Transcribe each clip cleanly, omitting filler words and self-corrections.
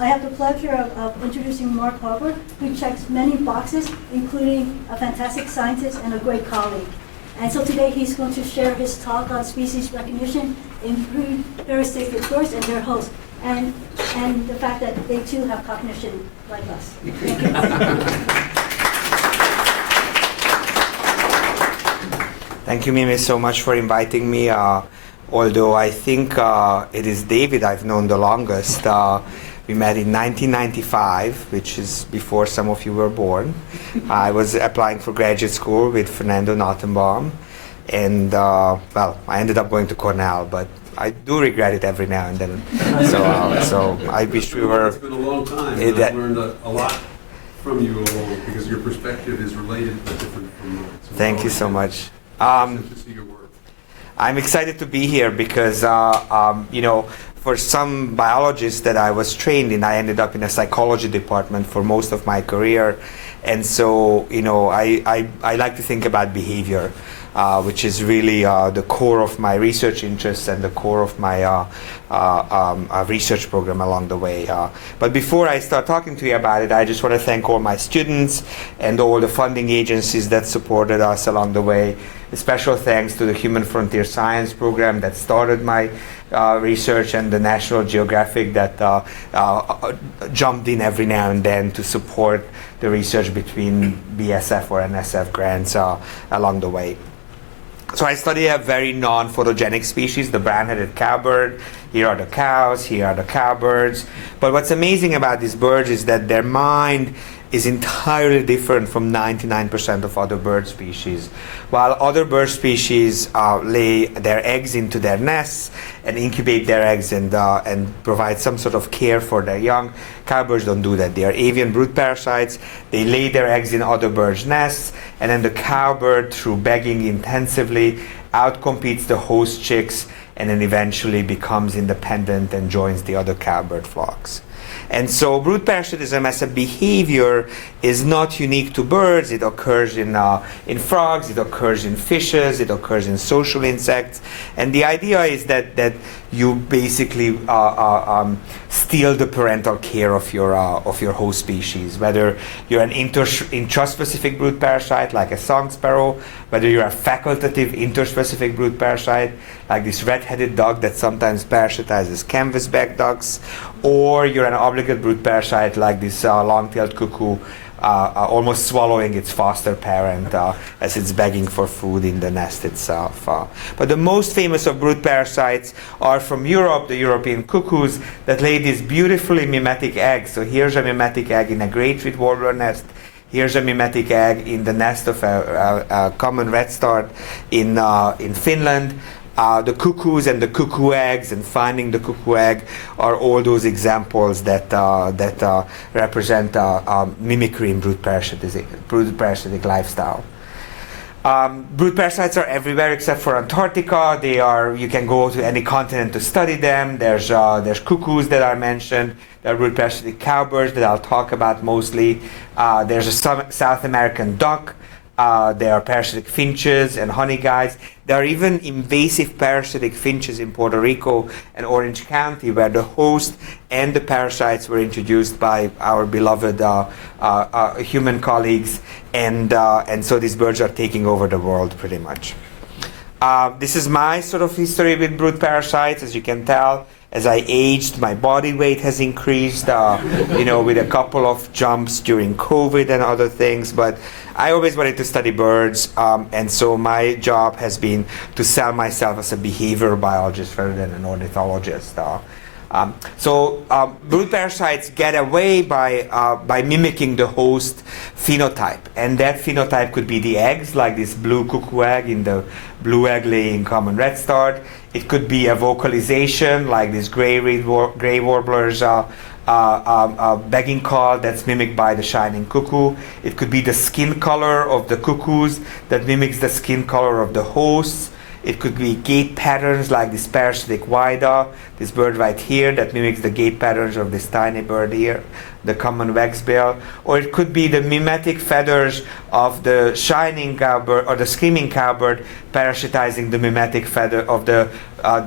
I have the pleasure of introducing Mark Hauber, who checks many boxes, including a fantastic scientist and a great colleague. And so today he's going to share his talk on species recognition in brood parasitic birds and their hosts, and the fact that they too have cognition like us. Thank you. Thank you, Mimi, so much for inviting me. Although I think it is David I've known the longest. We met in 1995, which is before some of you were born. I was applying for graduate school with Fernando Nautenbaum, and well, I ended up going to Cornell, but I do regret it every now and then. So I wish we were. It's been a long time, and I've learned a lot from you along, because your perspective is related but different from mine. So thank you so much. Good to see your work. I'm excited to be here because, you know, for some biologists that I was trained in, I ended up in a psychology department for most of my career. And so, you know, I like to think about behavior, which is really the core of my research interests and the core of my research program along the way. But before I start talking to you about it, I just want to thank all my students and all the funding agencies that supported us along the way. A special thanks to the Human Frontier Science program that started my research, and the National Geographic that jumped in every now and then to support the research between BSF or NSF grants along the way. So I study a very non-photogenic species, the brown-headed cowbird. Here are the cows, here are the cowbirds. But what's amazing about these birds is that their mind is entirely different from 99% of other bird species. While other bird species lay their eggs into their nests and incubate their eggs and provide some sort of care for their young, cowbirds don't do that. They are avian brood parasites. They lay their eggs in other birds' nests, and then the cowbird, through begging intensively, outcompetes the host chicks and then eventually becomes independent and joins the other cowbird flocks. And so brood parasitism as a behavior is not unique to birds. It occurs in frogs, it occurs in fishes, it occurs in social insects. And the idea is that you basically steal the parental care of your host species, whether you're an intraspecific brood parasite like a song sparrow, whether you're a facultative interspecific brood parasite like this red-headed duck that sometimes parasitizes canvasback ducks, or you're an obligate brood parasite like this long-tailed cuckoo almost swallowing its foster parent as it's begging for food in the nest itself. But the most famous of brood parasites are from Europe, the European cuckoos that lay these beautifully mimetic eggs. So here's a mimetic egg in a great-red warbler nest. Here's a mimetic egg in the nest of a common redstart in Finland. The cuckoos and the cuckoo eggs and finding the cuckoo egg are all those examples that represent mimicry in brood parasitic lifestyle. Brood parasites are everywhere except for Antarctica. You can go to any continent to study them. There's cuckoos that are mentioned. There are brood parasitic cowbirds that I'll talk about mostly. There's a South American duck. There are parasitic finches and honeyguides. There are even invasive parasitic finches in Puerto Rico and Orange County, where the host and the parasites were introduced by our beloved human colleagues, and so these birds are taking over the world pretty much. This is my sort of history with brood parasites. As you can tell, as I aged, my body weight has increased, you know, with a couple of jumps during COVID and other things. But I always wanted to study birds, and so my job has been to sell myself as a behavioral biologist rather than an ornithologist. Brood parasites get away by mimicking the host phenotype, and that phenotype could be the eggs, like this blue cuckoo egg in the blue egg-laying common redstart. It could be a vocalization, like this gray warbler's begging call that's mimicked by the shining cuckoo. It could be the skin color of the cuckoos that mimics the skin color of the hosts. It could be gait patterns like this parasitic wida, this bird right here that mimics the gait patterns of this tiny bird here, the common waxbill. Or it could be the mimetic feathers of the shining cowbird or the screaming cowbird parasitizing the mimetic feather of the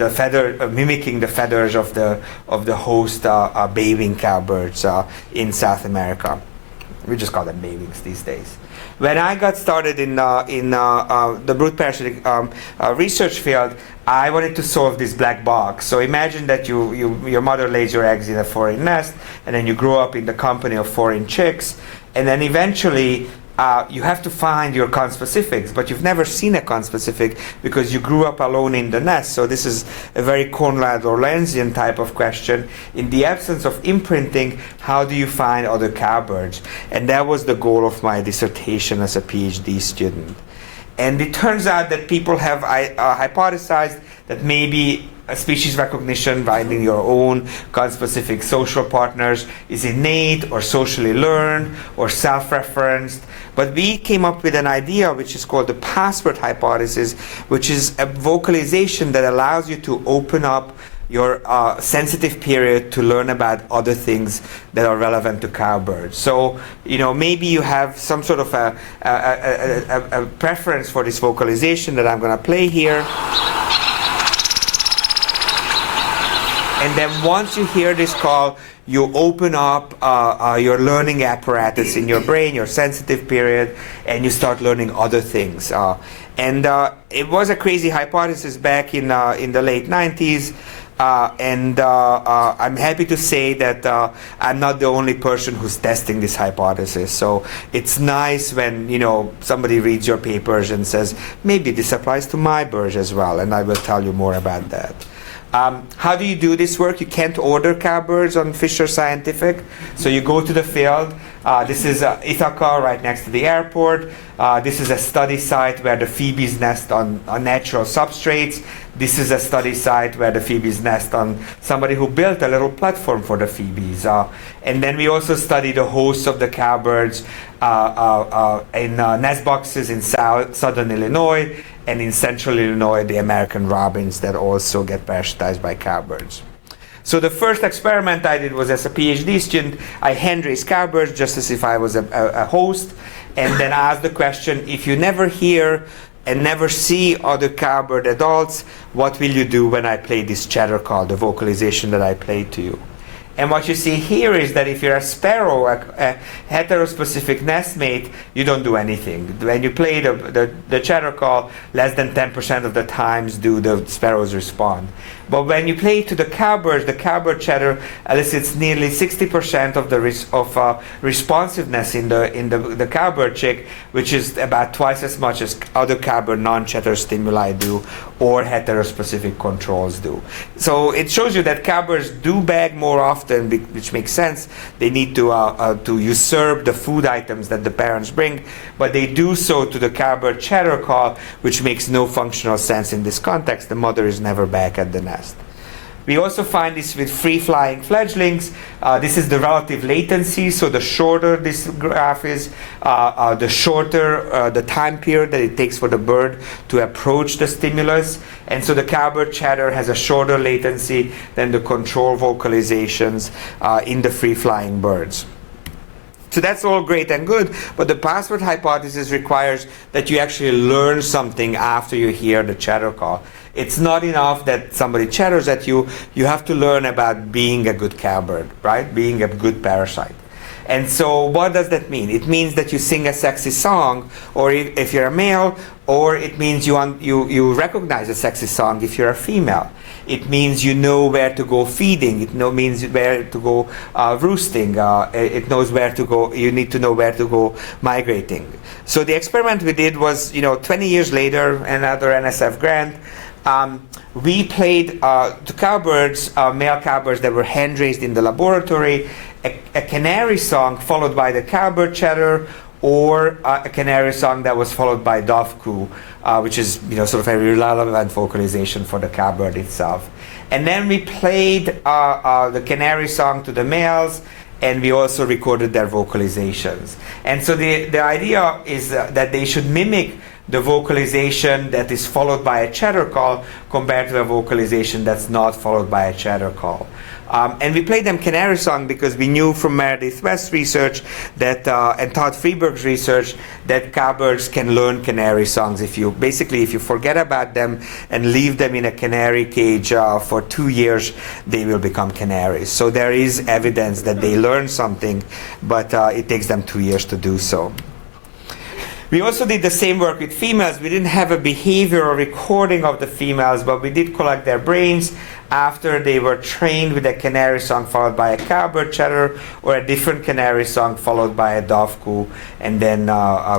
feather, mimicking the feathers of the host bathing cowbirds in South America. We just call them bathings these days. When I got started in the brood parasitic research field, I wanted to solve this black box. So imagine that your mother lays your eggs in a foreign nest, and then you grow up in the company of foreign chicks, and then eventually you have to find your conspecifics, but you've never seen a conspecific because you grew up alone in the nest. So this is a very Konrad-Orleansian type of question. In the absence of imprinting, how do you find other cowbirds? And that was the goal of my dissertation as a PhD student. And it turns out that people have hypothesized that maybe a species recognition, finding your own conspecific social partners, is innate or socially learned or self-referenced. But we came up with an idea which is called the password hypothesis, which is a vocalization that allows you to open up your sensitive period to learn about other things that are relevant to cowbirds. So, maybe you have some sort of a preference for this vocalization that I'm going to play here. And then once you hear this call, you open up your learning apparatus in your brain, your sensitive period, and you start learning other things. And it was a crazy hypothesis back in the late 90s. I'm happy to say that I'm not the only person who's testing this hypothesis. So it's nice when somebody reads your papers and says, maybe this applies to my birds as well, and I will tell you more about that. How do you do this work? You can't order cowbirds on Fisher Scientific. So you go to the field. This is Ithaca, right next to the airport. This is a study site where the phoebes nest on natural substrates. This is a study site where the phoebes nest on somebody who built a little platform for the phoebes. And then we also study the hosts of the cowbirds in nest boxes in southern Illinois, and in central Illinois, the American robins that also get parasitized by cowbirds. So the first experiment I did was as a PhD student. I hand-raised cowbirds just as if I was a host, and then I asked the question, if you never hear and never see other cowbird adults, what will you do when I play this chatter call, the vocalization that I played to you? And what you see here is that if you're a sparrow, a heterospecific nestmate, you don't do anything. When you play the chatter call, less than 10% of the times do the sparrows respond. But when you play to the cowbirds, the cowbird chatter elicits nearly 60% of the responsiveness in the cowbird chick, which is about twice as much as other cowbird non-chatter stimuli do, or heterospecific controls do. So it shows you that cowbirds do beg more often, which makes sense. They need to usurp the food items that the parents bring, but they do so to the cowbird chatter call, which makes no functional sense in this context. The mother is never back at the nest. We also find this with free-flying fledglings. This is the relative latency, so the shorter this graph is, the shorter the time period that it takes for the bird to approach the stimulus. And so the cowbird chatter has a shorter latency than the control vocalizations in the free-flying birds. So that's all great and good, but the password hypothesis requires that you actually learn something after you hear the chatter call. It's not enough that somebody chatters at you. You have to learn about being a good cowbird, right? Being a good parasite. And so what does that mean? It means that you sing a sexy song, or if you're a male, or it means you recognize a sexy song if you're a female. It means you know where to go feeding. It means where to go roosting. It knows where to go. You need to know where to go migrating. So the experiment we did was, 20 years later, another NSF grant. We played to cowbirds, male cowbirds that were hand-raised in the laboratory, a canary song followed by the cowbird chatter, or a canary song that was followed by dove coo, which is sort of a relevant vocalization for the cowbird itself. And then we played the canary song to the males, and we also recorded their vocalizations. And so the idea is that they should mimic the vocalization that is followed by a chatter call compared to a vocalization that's not followed by a chatter call. And we played them canary song because we knew from Meredith West's research that, and Todd Freeberg's research, that cowbirds can learn canary songs. If you forget about them and leave them in a canary cage for 2 years, they will become canaries. So there is evidence that they learn something, but it takes them 2 years to do so. We also did the same work with females. We didn't have a behavioral recording of the females, but we did collect their brains after they were trained with a canary song followed by a cowbird chatter, or a different canary song followed by a dove coo. And then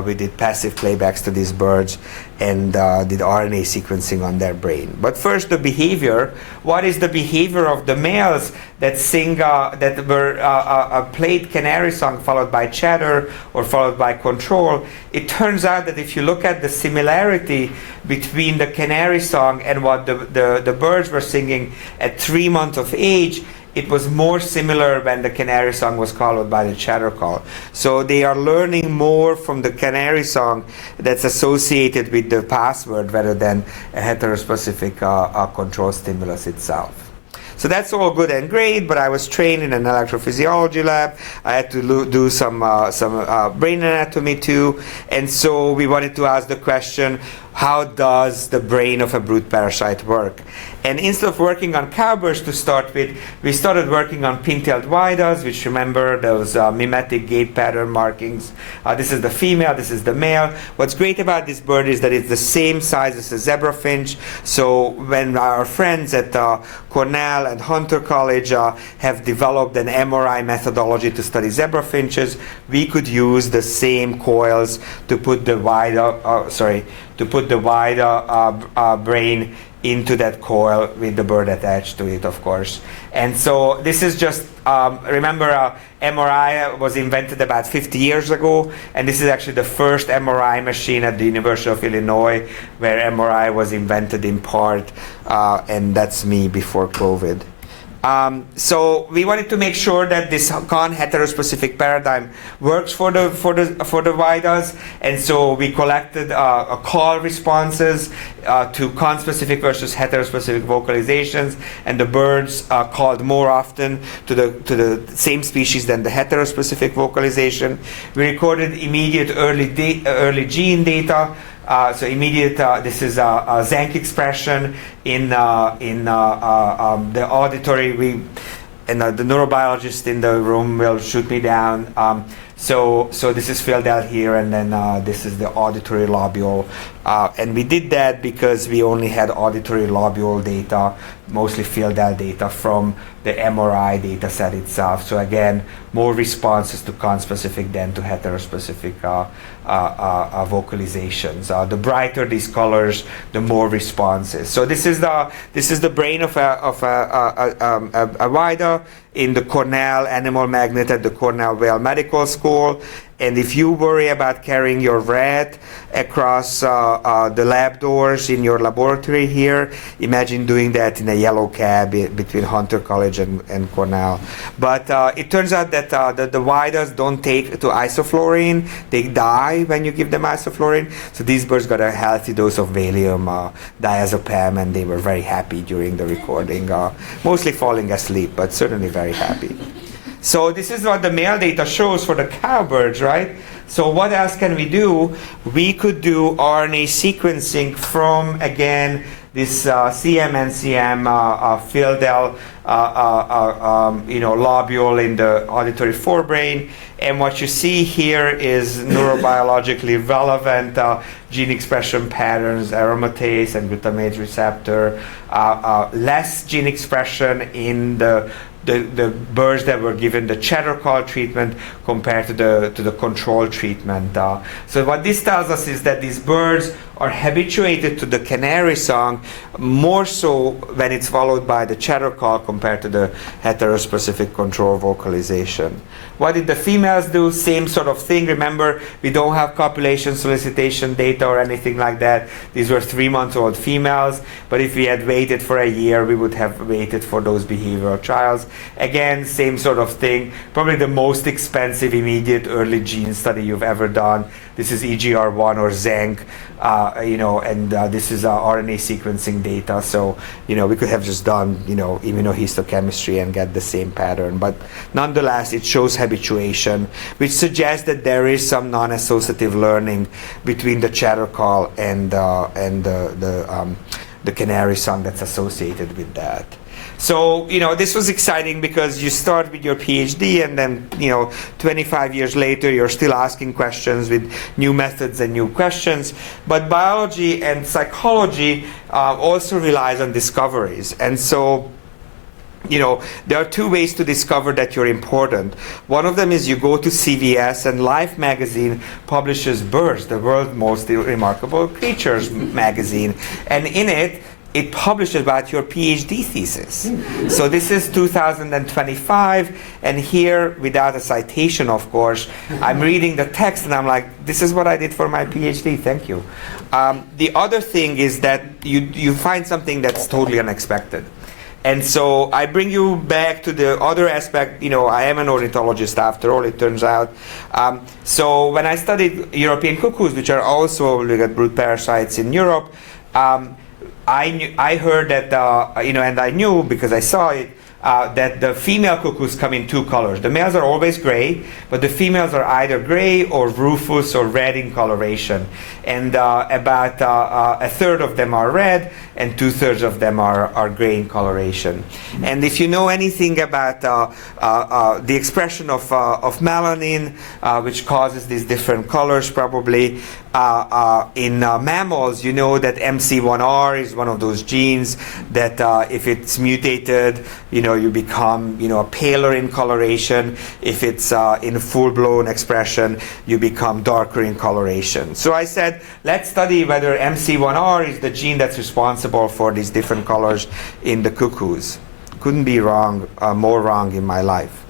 we did passive playbacks to these birds and did RNA sequencing on their brain. But first, the behavior. What is the behavior of the males that sing, that were played canary song followed by chatter or followed by control? It turns out that if you look at the similarity between the canary song and what the birds were singing at 3 months of age, it was more similar when the canary song was followed by the chatter call. So they are learning more from the canary song that's associated with the password rather than a heterospecific control stimulus itself. So that's all good and great, but I was trained in an electrophysiology lab. I had to do some brain anatomy too, and so we wanted to ask the question, how does the brain of a brood parasite work? And instead of working on cowbirds to start with, we started working on pin-tailed vidas, which, remember, those mimetic gait pattern markings. This is the female, this is the male. What's great about this bird is that it's the same size as a zebra finch. So when our friends at Cornell and Hunter College have developed an MRI methodology to study zebra finches, we could use the same coils to put the brain into that coil with the bird attached to it, of course. And so this is just, remember, MRI was invented about 50 years ago, and this is actually the first MRI machine at the University of Illinois, where MRI was invented in part, and that's me before COVID. So we wanted to make sure that this con-heterospecific paradigm works for the vidas, and so we collected call responses to con-specific versus heterospecific vocalizations, and the birds called more often to the same species than the heterospecific vocalization. We recorded immediate early gene data. So immediate, this is a Zank expression in the auditory. And the neurobiologist in the room will shoot me down. So this is filled out here, and then this is the auditory lobule. And we did that because we only had auditory lobule data, mostly filled out data from the MRI data set itself. So again, more responses to conspecific than to heterospecific vocalizations. The brighter these colors, the more responses. So this is the brain of a wida in the Cornell Animal Magnet at the Cornell Whale Medical School. And if you worry about carrying your rat across the lab doors in your laboratory here, imagine doing that in a yellow cab between Hunter College and Cornell. But it turns out that the widas don't take to isoflurane. They die when you give them isoflurane. So these birds got a healthy dose of Valium, diazepam, and they were very happy during the recording, mostly falling asleep, but certainly very happy. So this is what the male data shows for the cowbirds, right? So what else can we do? We could do RNA sequencing from, again, this CM-NCM Fieldel lobule in the auditory forebrain. And what you see here is neurobiologically relevant gene expression patterns, aromatase and glutamate receptor, less gene expression in the birds that were given the chatter call treatment compared to the control treatment. So what this tells us is that these birds are habituated to the canary song more so when it's followed by the chatter call compared to the heterospecific control vocalization. What did the females do? Same sort of thing. Remember, we don't have copulation solicitation data or anything like that. These were 3-month-old females, but if we had waited for a year, we would have waited for those behavioral trials. Again, same sort of thing. Probably the most expensive immediate early gene study you've ever done. This is EGR1 or ZENC, and this is RNA sequencing data. So, we could have just done, immunohistochemistry and get the same pattern. But nonetheless, it shows habituation, which suggests that there is some non-associative learning between the chatter call and the canary song that's associated with that. So, this was exciting because you start with your PhD and then, 25 years later, you're still asking questions with new methods and new questions. But biology and psychology also relies on discoveries. And so, there are 2 ways to discover that you're important. One of them is you go to CVS and Life magazine publishes Birds, the world's most remarkable creatures magazine. And in it publishes about your PhD thesis. So this is 2025, and here, without a citation, of course, I'm reading the text and I'm like, this is what I did for my PhD, thank you. The other thing is that you find something that's totally unexpected. And so I bring you back to the other aspect. I am an ornithologist after all, it turns out. So when I studied European cuckoos, which are also brood parasites in Europe, I heard that, and I knew because I saw it, that the female cuckoos come in 2 colors. The males are always gray, but the females are either gray or rufous or red in coloration. And about a third of them are red, and 2/3 of them are gray in coloration. And if you know anything about the expression of melanin, which causes these different colors probably, in mammals, you know that MC1R is one of those genes that if it's mutated, you become, paler in coloration. If it's in full-blown expression, you become darker in coloration. So I said, let's study whether MC1R is the gene that's responsible for these different colors in the cuckoos. Couldn't be wrong, more wrong in my life.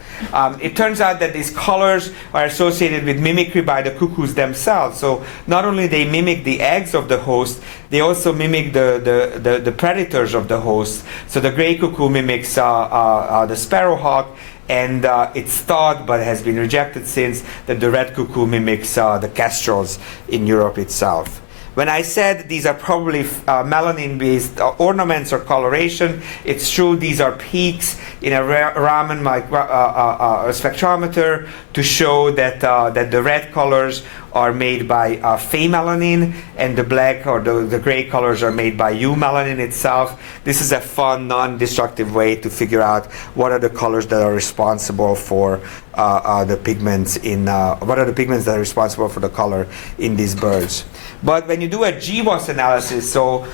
It turns out that these colors are associated with mimicry by the cuckoos themselves. So not only they mimic the eggs of the host, they also mimic the predators of the host. So the gray cuckoo mimics the sparrowhawk, and it's thought, but has been rejected since, that the red cuckoo mimics the kestrels in Europe itself. When I said these are probably melanin-based ornaments or coloration, it's true these are peaks in a Raman spectrometer to show that the red colors are made by phenylalanine, and the black or the gray colors are made by eumelanin itself. This is a fun, non-destructive way to figure out what are the colors that are responsible for the pigments in what are the pigments that are responsible for the color in these birds. But when you do a GWAS analysis, so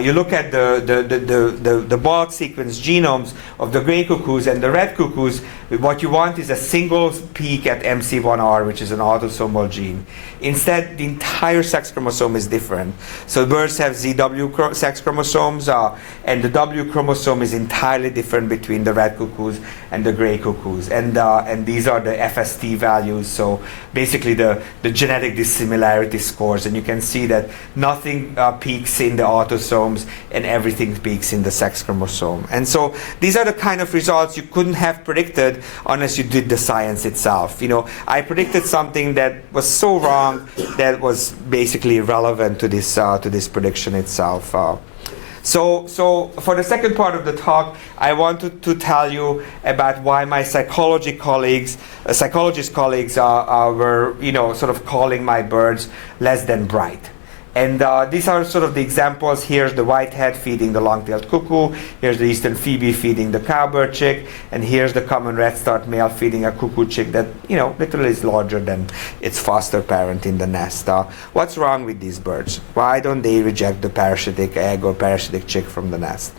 you look at the bulk sequence genomes of the gray cuckoos and the red cuckoos, what you want is a single peak at MC1R, which is an autosomal gene. Instead, the entire sex chromosome is different. So birds have ZW sex chromosomes, and the W chromosome is entirely different between the red cuckoos and the gray cuckoos. And these are the FST values, so basically the genetic dissimilarity scores. And you can see that nothing peaks in the autosomes and everything peaks in the sex chromosome. And so these are the kind of results you couldn't have predicted unless you did the science itself. I predicted something that was so wrong that was basically irrelevant to this prediction itself. So for the second part of the talk, I wanted to tell you about why my psychologist colleagues were, sort of calling my birds less than bright. And these are sort of the examples. Here's the whitehead feeding the long-tailed cuckoo. Here's the eastern phoebe feeding the cowbird chick. And here's the common redstart male feeding a cuckoo chick that, literally is larger than its foster parent in the nest. What's wrong with these birds? Why don't they reject the parasitic egg or parasitic chick from the nest?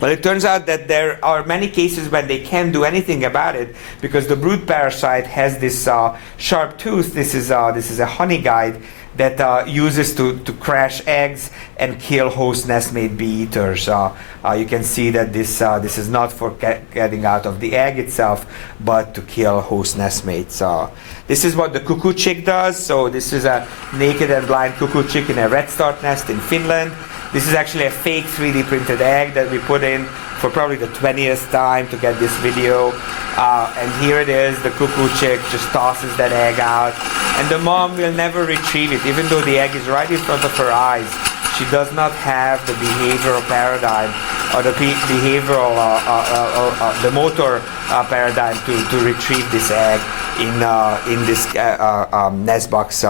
But it turns out that there are many cases when they can't do anything about it because the brood parasite has this sharp tooth. This is a honey guide that uses to crash eggs and kill host nestmate bee eaters. You can see that this is not for getting out of the egg itself, but to kill host nestmates. This is what the cuckoo chick does. So this is a naked and blind cuckoo chick in a red start nest in Finland. This is actually a fake 3D printed egg that we put in for probably the 20th time to get this video. And here it is, the cuckoo chick just tosses that egg out. And the mom will never retrieve it, even though the egg is right in front of her eyes. She does not have the behavioral paradigm or the behavioral, the motor paradigm to retrieve this egg in this nest box.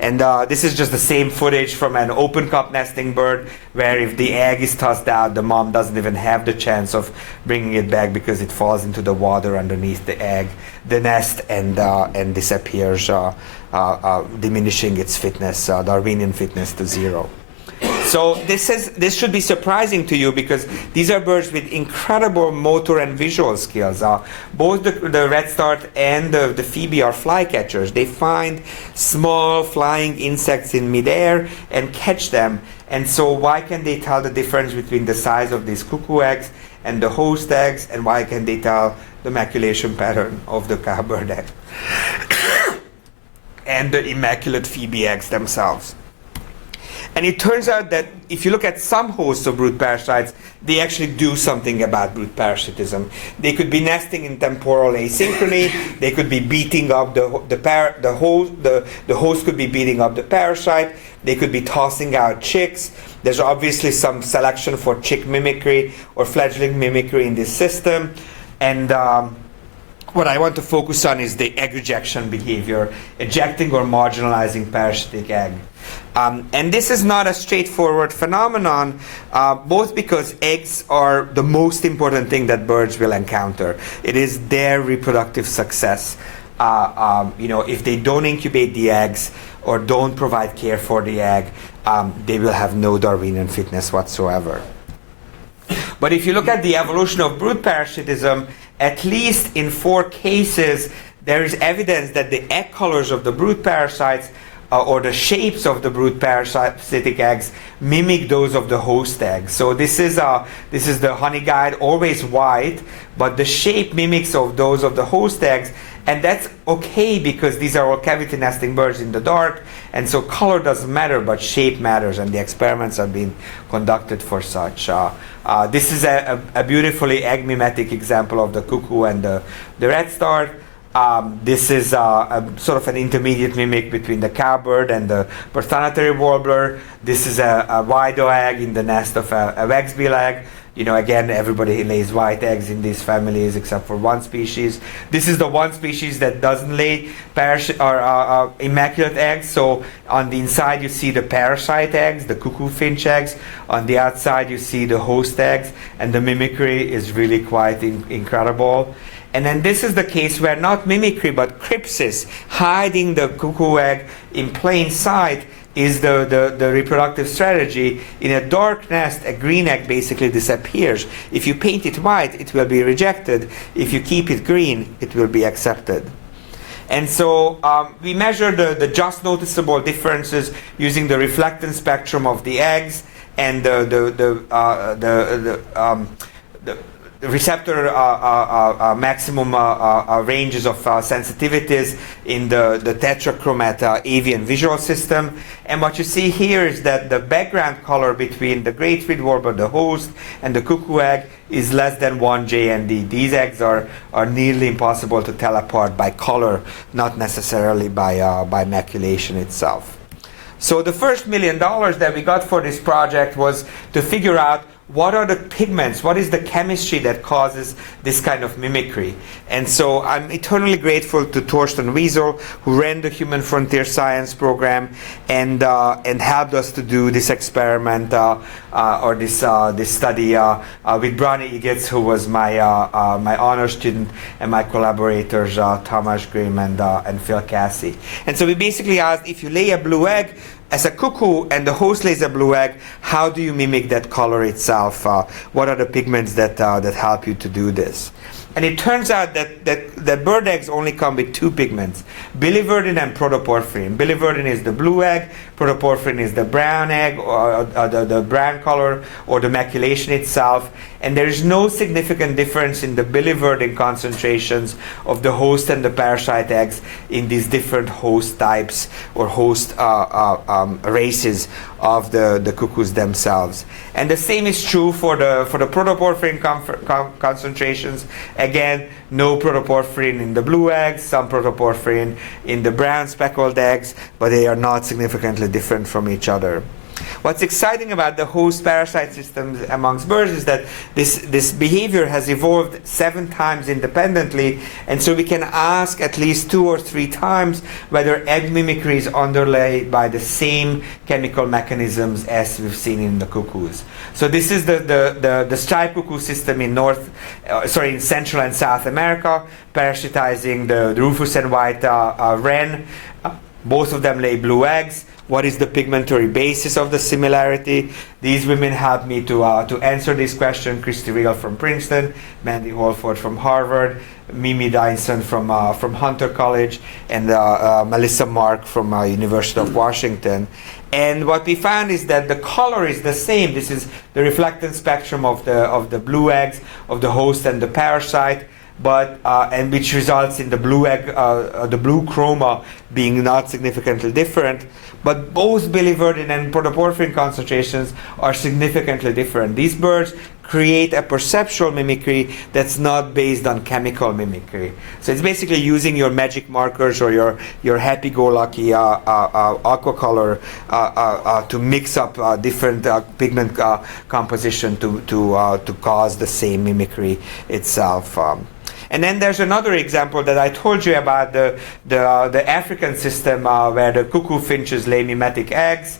And this is just the same footage from an open cup nesting bird, where if the egg is tossed out, the mom doesn't even have the chance of bringing it back because it falls into the water underneath the nest, and disappears, diminishing its fitness, Darwinian fitness, to zero. So this should be surprising to you because these are birds with incredible motor and visual skills. Both the redstart and the phoebe are flycatchers. They find small flying insects in midair and catch them. And so why can they tell the difference between the size of these cuckoo eggs and the host eggs, and why can they tell the maculation pattern of the cowbird egg and the immaculate phoebe eggs themselves? And it turns out that if you look at some hosts of brood parasites, they actually do something about brood parasitism. They could be nesting in temporal asynchrony. They could be beating up the host could be beating up the parasite. They could be tossing out chicks. There's obviously some selection for chick mimicry or fledgling mimicry in this system. And what I want to focus on is the egg rejection behavior, ejecting or marginalizing parasitic egg. And this is not a straightforward phenomenon, both because eggs are the most important thing that birds will encounter. It is their reproductive success. If they don't incubate the eggs or don't provide care for the egg, they will have no Darwinian fitness whatsoever. But if you look at the evolution of brood parasitism, at least in 4 cases, there is evidence that the egg colors of the brood parasites or the shapes of the brood parasitic eggs mimic those of the host eggs. So this is the honey guide, always white, but the shape mimics of those of the host eggs. And that's okay because these are all cavity nesting birds in the dark, and so color doesn't matter, but shape matters, and the experiments are being conducted for such. This is a beautifully egg mimetic example of the cuckoo and the redstart. This is sort of an intermediate mimic between the cowbird and the prothonotary warbler. This is a widow egg in the nest of a wagsbill egg. Again, everybody lays white eggs in these families except for one species. This is the one species that doesn't lay immaculate eggs. So on the inside you see the parasite eggs, the cuckoo finch eggs. On the outside you see the host eggs, and the mimicry is really quite incredible. And then this is the case where not mimicry but crypsis, hiding the cuckoo egg in plain sight, is the reproductive strategy. In a dark nest, a green egg basically disappears. If you paint it white, it will be rejected. If you keep it green, it will be accepted. And so we measure the just noticeable differences using the reflectance spectrum of the eggs and the receptor maximum ranges of sensitivities in the tetrachromat avian visual system. And what you see here is that the background color between the great red warbler, the host, and the cuckoo egg is less than 1 JND. These eggs are nearly impossible to tell apart by color, not necessarily by maculation itself. So the first $1 million that we got for this project was to figure out what are the pigments, what is the chemistry that causes this kind of mimicry. And so I'm eternally grateful to Torsten Wiesel, who ran the Human Frontier Science program and helped us to do this experiment or this study with Brani Igets, who was my honor student, and my collaborators Tamás Grimm and Phil Casey. And so we basically asked, if you lay a blue egg, as a cuckoo and the host lays a blue egg, how do you mimic that color itself? What are the pigments that help you to do this? And it turns out that bird eggs only come with two pigments, biliverdin and protoporphyrin. Biliverdin is the blue egg, protoporphyrin is the brown egg, or the brown color, or the maculation itself. And there is no significant difference in the biliverdin concentrations of the host and the parasite eggs in these different host types or host races of the cuckoos themselves. And the same is true for the protoporphyrin concentrations. Again, no protoporphyrin in the blue eggs, some protoporphyrin in the brown speckled eggs, but they are not significantly different from each other. What's exciting about the host parasite systems amongst birds is that this behavior has evolved 7 times independently, and so we can ask at least 2 or 3 times whether egg mimicry is underlaid by the same chemical mechanisms as we've seen in the cuckoos. So this is the striped cuckoo system in in Central and South America, parasitizing the rufous and white wren. Both of them lay blue eggs. What is the pigmentary basis of the similarity? These women helped me to answer this question. Christy Real from Princeton, Mandy Holford from Harvard, Mimi Dyson from Hunter College, and Melissa Mark from University of Washington. And what we found is that the color is the same. This is the reflectance spectrum of the blue eggs, of the host and the parasite. But and which results in the blue egg, the blue chroma being not significantly different. But both biliverdin and protoporphyrin concentrations are significantly different. These birds create a perceptual mimicry that's not based on chemical mimicry. So it's basically using your magic markers or your happy-go-lucky aquacolor to mix up different pigment composition to cause the same mimicry itself. And then there's another example that I told you about, the African system where the cuckoo finches lay mimetic eggs.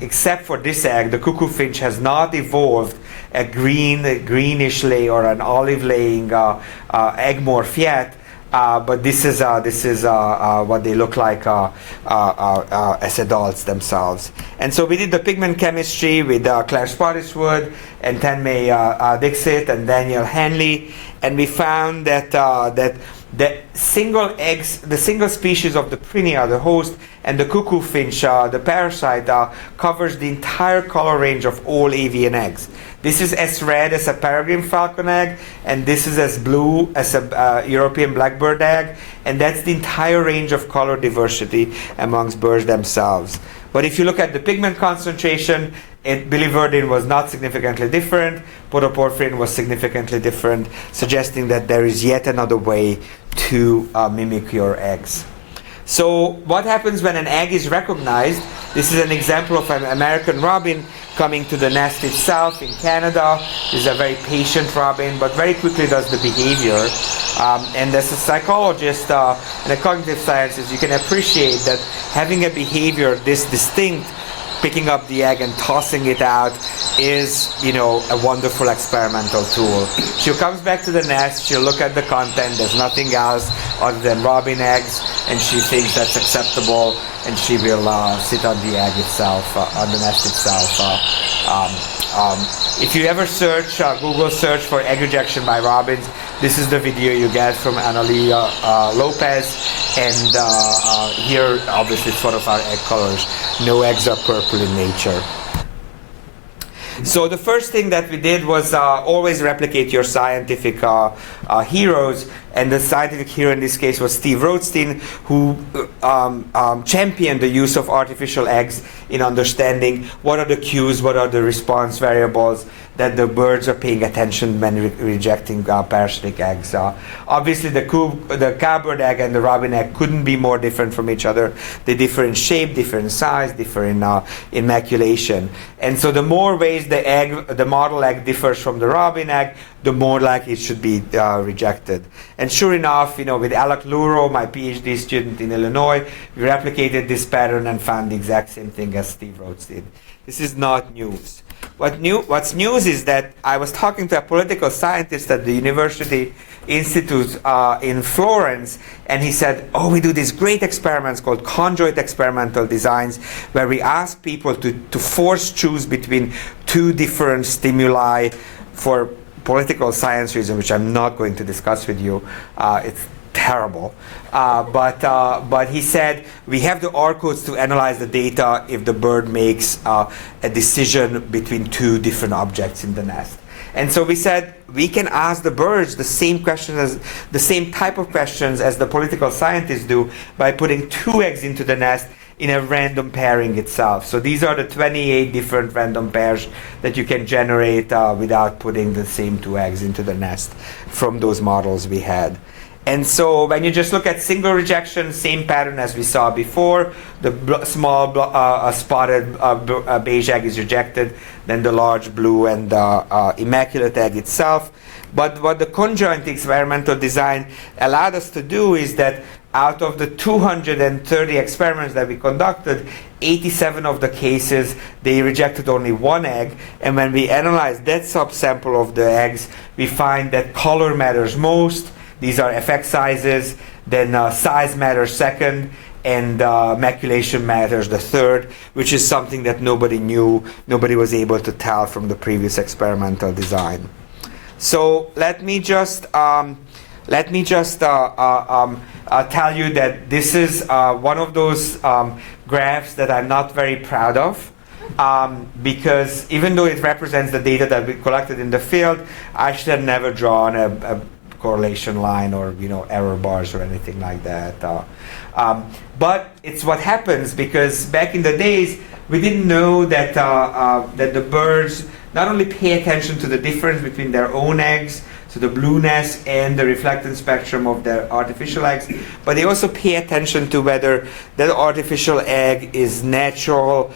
Except for this egg, the cuckoo finch has not evolved a greenish lay or an olive laying egg morph yet. But this is what they look like as adults themselves. And so we did the pigment chemistry with Claire Spottiswoode and Tenmei Dixit and Daniel Hanley, and we found that the single species of the Prinia, the host, and the cuckoo finch, the parasite, covers the entire color range of all avian eggs. This is as red as a peregrine falcon egg, and this is as blue as a European blackbird egg, and that's the entire range of color diversity amongst birds themselves. But if you look at the pigment concentration, biliverdin was not significantly different, protoporphyrin was significantly different, suggesting that there is yet another way to mimic your eggs. So what happens when an egg is recognized? This is an example of an American robin coming to the nest itself in Canada. This is a very patient robin, but very quickly does the behavior. And as a psychologist and a cognitive scientist, you can appreciate that having a behavior this distinct, picking up the egg and tossing it out, is, a wonderful experimental tool. She comes back to the nest, she'll look at the content, there's nothing else other than robin eggs, and she thinks that's acceptable, and she will sit on the egg itself, on the nest itself. If you ever search, Google search for egg rejection by robins, this is the video you get from Annalie Lopez, and here obviously it's one of our egg colors. No eggs are purple in nature. So the first thing that we did was always replicate your scientific heroes, and the scientific hero in this case was Steve Rothstein, who championed the use of artificial eggs in understanding what are the cues, what are the response variables that the birds are paying attention when rejecting parasitic eggs. Obviously the cowbird egg and the robin egg couldn't be more different from each other. They differ in shape, differ in size, differ in maculation. And so the more ways the model egg differs from the robin egg, the more likely it should be rejected. And sure enough, with Alec Luro, my PhD student in Illinois, we replicated this pattern and found the exact same thing as Steve Rothstein. This is not news. What's news is that I was talking to a political scientist at the University Institute in Florence, and he said, oh, we do these great experiments called conjoint experimental designs, where we ask people to force choose between two different stimuli for political science reasons, which I'm not going to discuss with you. It's terrible. But he said we have the R codes to analyze the data if the bird makes a decision between two different objects in the nest. And so we said we can ask the birds the same type of questions as the political scientists do by putting two eggs into the nest in a random pairing itself. So these are the 28 different random pairs that you can generate without putting the same two eggs into the nest from those models we had. And so when you just look at single rejection, same pattern as we saw before. The small spotted beige egg is rejected, then the large blue and immaculate egg itself. But what the conjoint experimental design allowed us to do is that out of the 230 experiments that we conducted, 87 of the cases, they rejected only one egg. And when we analyzed that subsample of the eggs, we find that color matters most. These are effect sizes, then size matters second, and maculation matters the third, which is something that nobody knew, nobody was able to tell from the previous experimental design. So let me just tell you that this is one of those graphs that I'm not very proud of. Because even though it represents the data that we collected in the field, I should have never drawn a correlation line or error bars or anything like that. But it's what happens because back in the days we didn't know that that the birds not only pay attention to the difference between their own eggs, so the blueness and the reflectance spectrum of their artificial eggs, but they also pay attention to whether that artificial egg is natural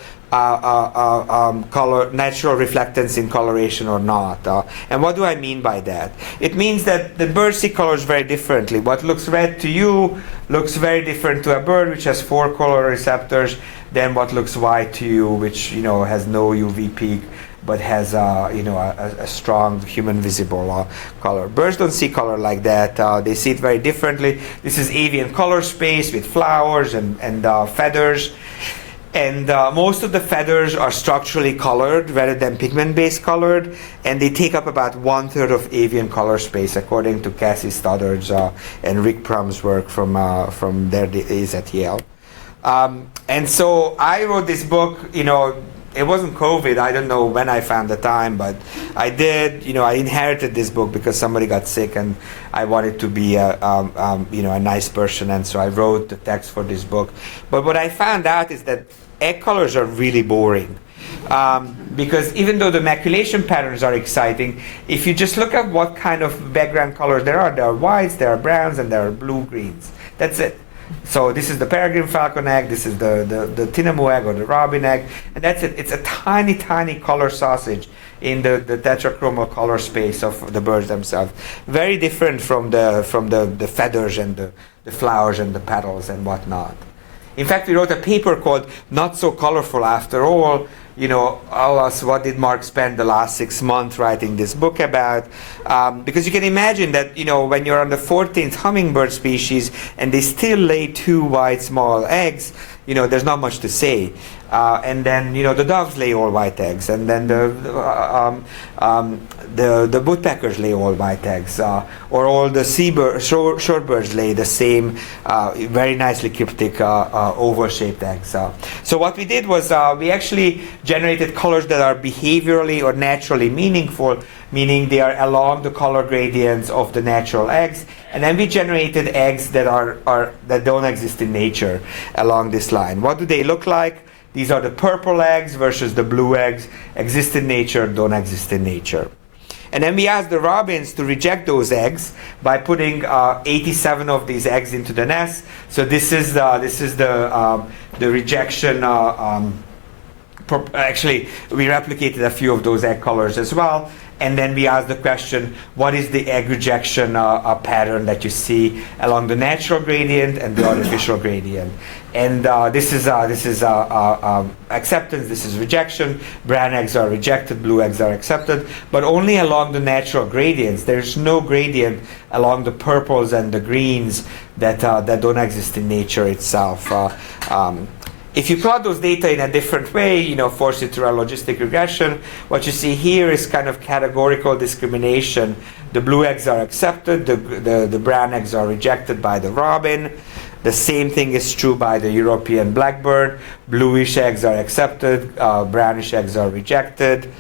natural reflectance in coloration or not. And what do I mean by that? It means that the birds see colors very differently. What looks red to you looks very different to a bird which has 4 color receptors than what looks white to you, which has no UV peak but has a strong human visible color. Birds don't see color like that. They see it very differently. This is avian color space with flowers and feathers. And most of the feathers are structurally colored rather than pigment-based colored, and they take up about 1/3 of avian color space, according to Cassie Stoddard's and Rick Prum's work from their days at Yale. And so I wrote this book. It wasn't COVID. I don't know when I found the time, but I did. I inherited this book because somebody got sick, and I wanted to be a nice person, and so I wrote the text for this book. But what I found out is that egg colors are really boring. Because even though the maculation patterns are exciting, if you just look at what kind of background colors there are whites, there are browns, and there are blue-greens. That's it. So this is the peregrine falcon egg, this is the tinamou egg or the robin egg, and that's it. It's a tiny, tiny color sausage in the tetrachromal color space of the birds themselves. Very different from the feathers and the flowers and the petals and whatnot. In fact, we wrote a paper called Not So Colorful After All. What did Mark spend the last 6 months writing this book about? Because you can imagine that, when you're on the 14th hummingbird species and they still lay 2 white small eggs, there's not much to say. And then, the doves lay all white eggs, and then the woodpeckers lay all white eggs, or all the shorebirds lay the same very nicely cryptic oval-shaped eggs. So what we did was we actually generated colors that are behaviorally or naturally meaningful, meaning they are along the color gradients of the natural eggs, and then we generated eggs that that don't exist in nature along this line. What do they look like? These are the purple eggs versus the blue eggs. Exist in nature, don't exist in nature. And then we asked the robins to reject those eggs by putting 87 of these eggs into the nest. So this is the rejection. Actually, we replicated a few of those egg colors as well. And then we asked the question, what is the egg rejection pattern that you see along the natural gradient and the artificial gradient? And this is acceptance, this is rejection. Brown eggs are rejected, blue eggs are accepted, but only along the natural gradients. There's no gradient along the purples and the greens that don't exist in nature itself. If you plot those data in a different way, force it through a logistic regression, what you see here is kind of categorical discrimination. The blue eggs are accepted, the brown eggs are rejected by the robin. The same thing is true by the European blackbird. Bluish eggs are accepted, brownish eggs are rejected.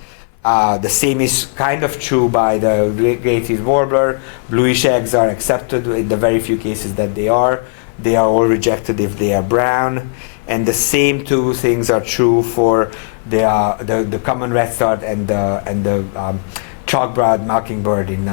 The same is kind of true by the great-eared warbler. Bluish eggs are accepted in the very few cases that they are. They are all rejected if they are brown. And the same two things are true for the common redstart and the chalk-browed mockingbird in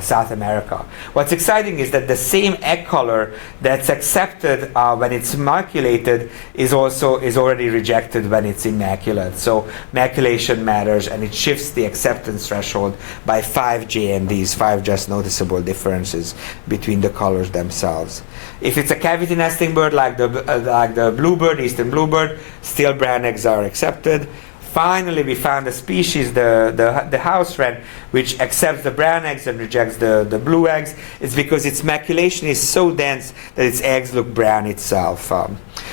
South America. What's exciting is that the same egg color that's accepted when it's maculated is already rejected when it's immaculate. So maculation matters, and it shifts the acceptance threshold by 5 JNDs, 5 just noticeable differences between the colors themselves. If it's a cavity nesting bird like the bluebird, eastern bluebird, still brown eggs are accepted. Finally, we found a species, the house wren, which accepts the brown eggs and rejects the blue eggs. It's because its maculation is so dense that its eggs look brown itself.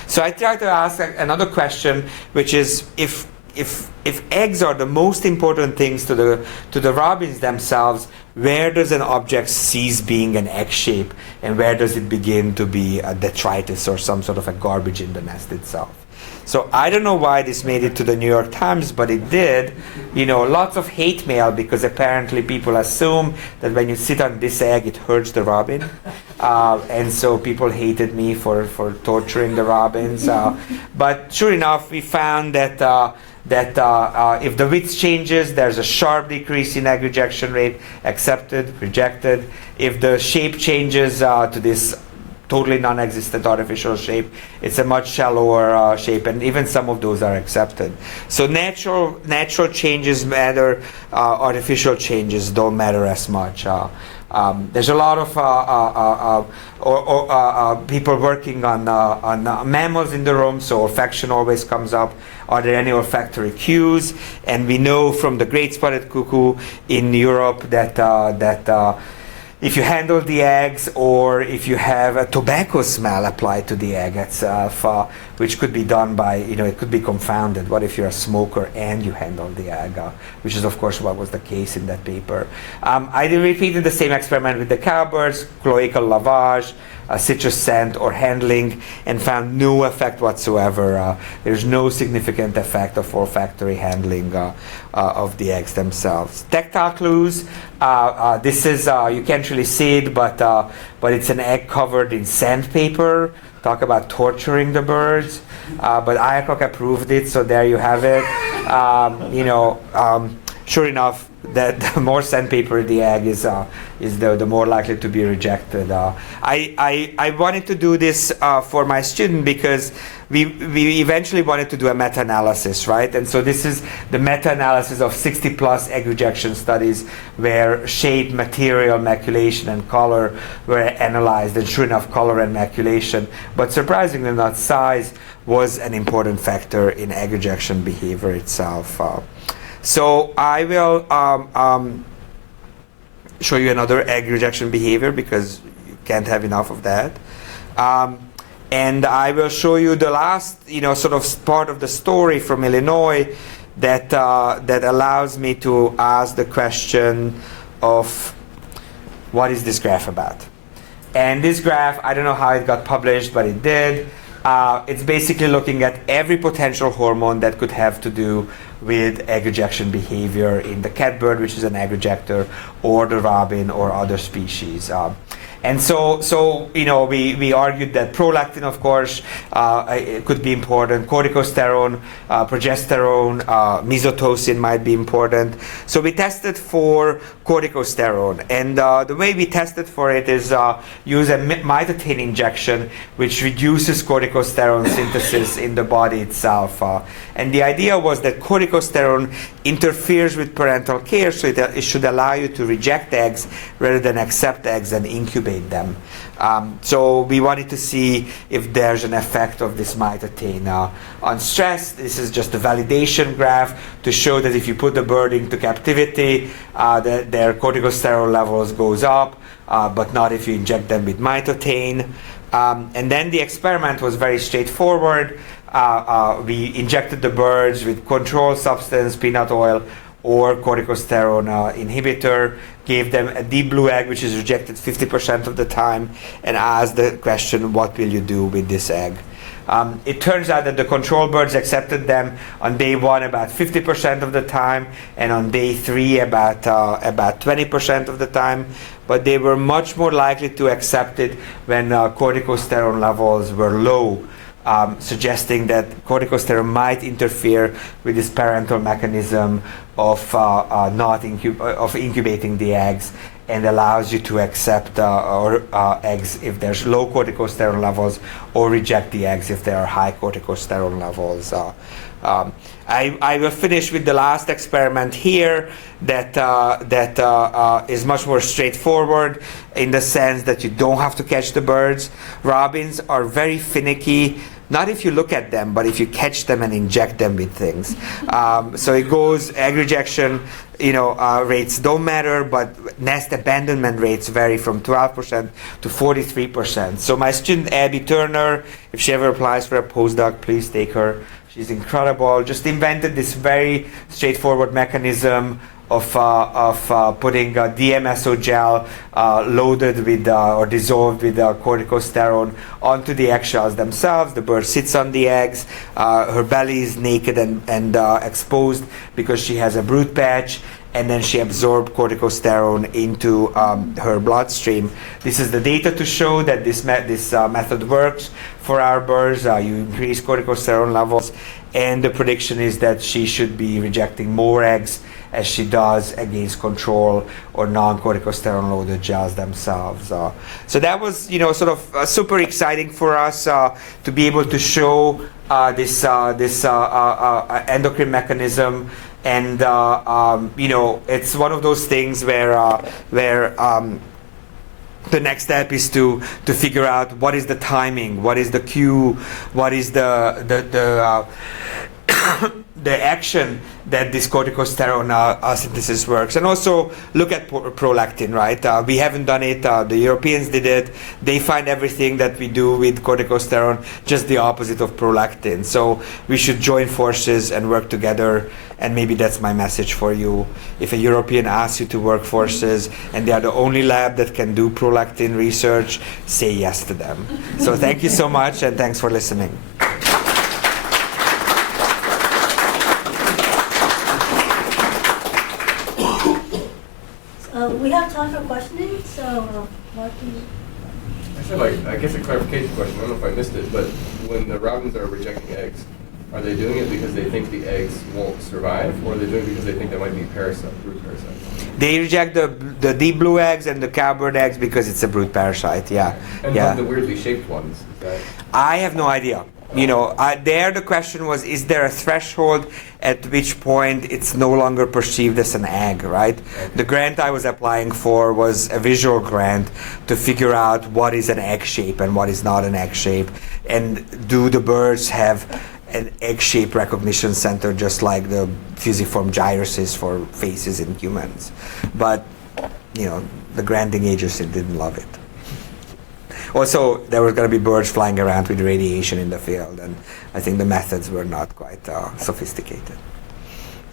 So I tried to ask another question, which is if eggs are the most important things to the robins themselves, where does an object cease being an egg shape, and where does it begin to be a detritus or some sort of a garbage in the nest itself? So I don't know why this made it to the New York Times, but it did. Lots of hate mail because apparently people assume that when you sit on this egg, it hurts the robin. And so people hated me for torturing the robins. But sure enough, we found that if the width changes, there's a sharp decrease in egg rejection rate, accepted, rejected. If the shape changes to this totally non-existent artificial shape, it's a much shallower shape, and even some of those are accepted. So natural changes matter, artificial changes don't matter as much. There's a lot of people working on mammals in the room, so olfaction always comes up. Are there any olfactory cues? And we know from the great spotted cuckoo in Europe that if you handle the eggs, or if you have a tobacco smell applied to the egg itself, which could be done by, it could be confounded. What if you're a smoker and you handle the egg, which is of course what was the case in that paper. I repeated the same experiment with the cowbirds, cloacal lavage, citrus scent, or handling, and found no effect whatsoever. There's no significant effect of olfactory handling of the eggs themselves. Tactile clues. This is, you can't really see it, but it's an egg covered in sandpaper. Talk about torturing the birds. But IACOC approved it, so there you have it. Sure enough, that the more sandpaper the egg is the more likely to be rejected. I wanted to do this for my student because we eventually wanted to do a meta-analysis, right? And so this is the meta-analysis of 60 plus egg rejection studies where shape, material, maculation, and color were analyzed, and sure enough, color and maculation, but surprisingly not size, was an important factor in egg rejection behavior itself. So I will show you another egg rejection behavior because you can't have enough of that. And I will show you the last, sort of part of the story from Illinois that allows me to ask the question of what is this graph about? And this graph, I don't know how it got published, but it did. It's basically looking at every potential hormone that could have to do with egg rejection behavior in the catbird, which is an egg rejector, or the robin, or other species. And so we argued that prolactin, of course, it could be important. Corticosterone, progesterone, mesotocin might be important. So we tested for corticosterone, and the way we tested for it is use a mitotain injection, which reduces corticosterone synthesis in the body itself. And the idea was that corticosterone corticosterone interferes with parental care, so it should allow you to reject eggs rather than accept eggs and incubate them. So we wanted to see if there's an effect of this mitotain on stress. This is just a validation graph to show that if you put the bird into captivity, their corticosterone levels goes up, but not if you inject them with mitotain. And then the experiment was very straightforward. We injected the birds with control substance, peanut oil, or corticosterone inhibitor, gave them a deep blue egg, which is rejected 50% of the time, and asked the question, what will you do with this egg? It turns out that the control birds accepted them on day 1 about 50% of the time, and on day 3 about 20% of the time. But they were much more likely to accept it when corticosterone levels were low, suggesting that corticosterone might interfere with this parental mechanism of incubating the eggs, and allows you to accept eggs if there's low corticosterone levels, or reject the eggs if there are high corticosterone levels. I will finish with the last experiment here that is much more straightforward in the sense that you don't have to catch the birds. Robins are very finicky, not if you look at them, but if you catch them and inject them with things. So it goes, egg rejection rates don't matter, but nest abandonment rates vary from 12% to 43%. So my student Abby Turner, if she ever applies for a postdoc, please take her. She's incredible. Just invented this very straightforward mechanism of putting DMSO gel loaded with or dissolved with corticosterone onto the eggshells themselves. The bird sits on the eggs. Her belly is naked and exposed because she has a brood patch, and then she absorbed corticosterone into her bloodstream. This is the data to show that this method works for our birds. You increase corticosterone levels, and the prediction is that she should be rejecting more eggs as she does against control or non-corticosterone loaded gels themselves. So that was, sort of super exciting for us to be able to show this endocrine mechanism. And it's one of those things where the next step is to figure out what is the timing, what is the cue, what is the the action that this corticosterone synthesis works, and also look at prolactin, right? We haven't done it. The Europeans did it. They find everything that we do with corticosterone just the opposite of prolactin. So we should join forces and work together. And maybe that's my message for you. If a European asks you to work forces and they are the only lab that can do prolactin research, say yes to them. So thank you so much, and thanks for listening. We have time for questioning, so Mark, I guess a clarification question. I don't know if I missed it, but when the robins are rejecting eggs, are they doing it because they think the eggs won't survive, or are they doing it because they think there might be brood parasites? They reject the deep blue eggs and the cowbird eggs because it's a brood parasite. Yeah. And yeah. the weirdly shaped ones. I have no idea. There the question was, is there a threshold at which point it's no longer perceived as an egg, right? Okay. The grant I was applying for was a visual grant to figure out what is an egg shape and what is not an egg shape, and do the birds have an egg shape recognition center just like the fusiform gyruses for faces in humans. But, the granting agency didn't love it. Also, there were going to be birds flying around with radiation in the field, and I think the methods were not quite sophisticated.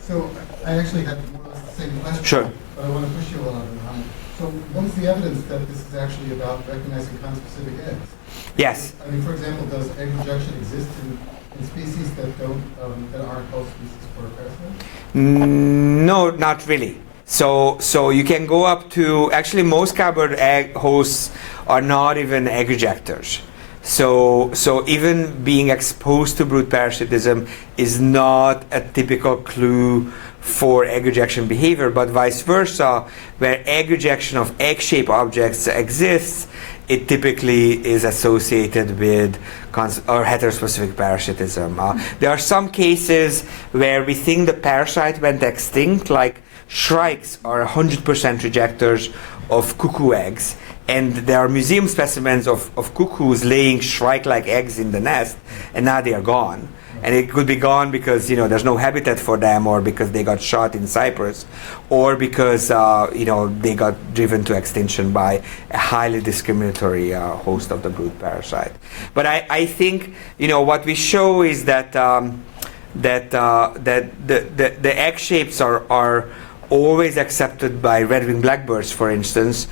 So I actually had more or less the same question, sure, but I want to push you a little bit on it. So what is the evidence that this is actually about recognizing conspecific eggs? Yes. I mean, for example, does egg rejection exist in species that aren't host species for parasites? No, not really. So you can go up to, actually most cowbird egg hosts are not even egg rejectors. So even being exposed to brood parasitism is not a typical clue for egg rejection behavior, but vice versa, where egg rejection of egg-shaped objects exists, it typically is associated with or heterospecific parasitism. There are some cases where we think the parasite went extinct, like shrikes are 100% rejectors of cuckoo eggs, and there are museum specimens of cuckoos laying shrike-like eggs in the nest, and now they are gone. And it could be gone because there's no habitat for them, or because they got shot in Cyprus, or because they got driven to extinction by a highly discriminatory host of the brood parasite. But I think what we show is that that the egg shapes are always accepted by red-winged blackbirds, for instance,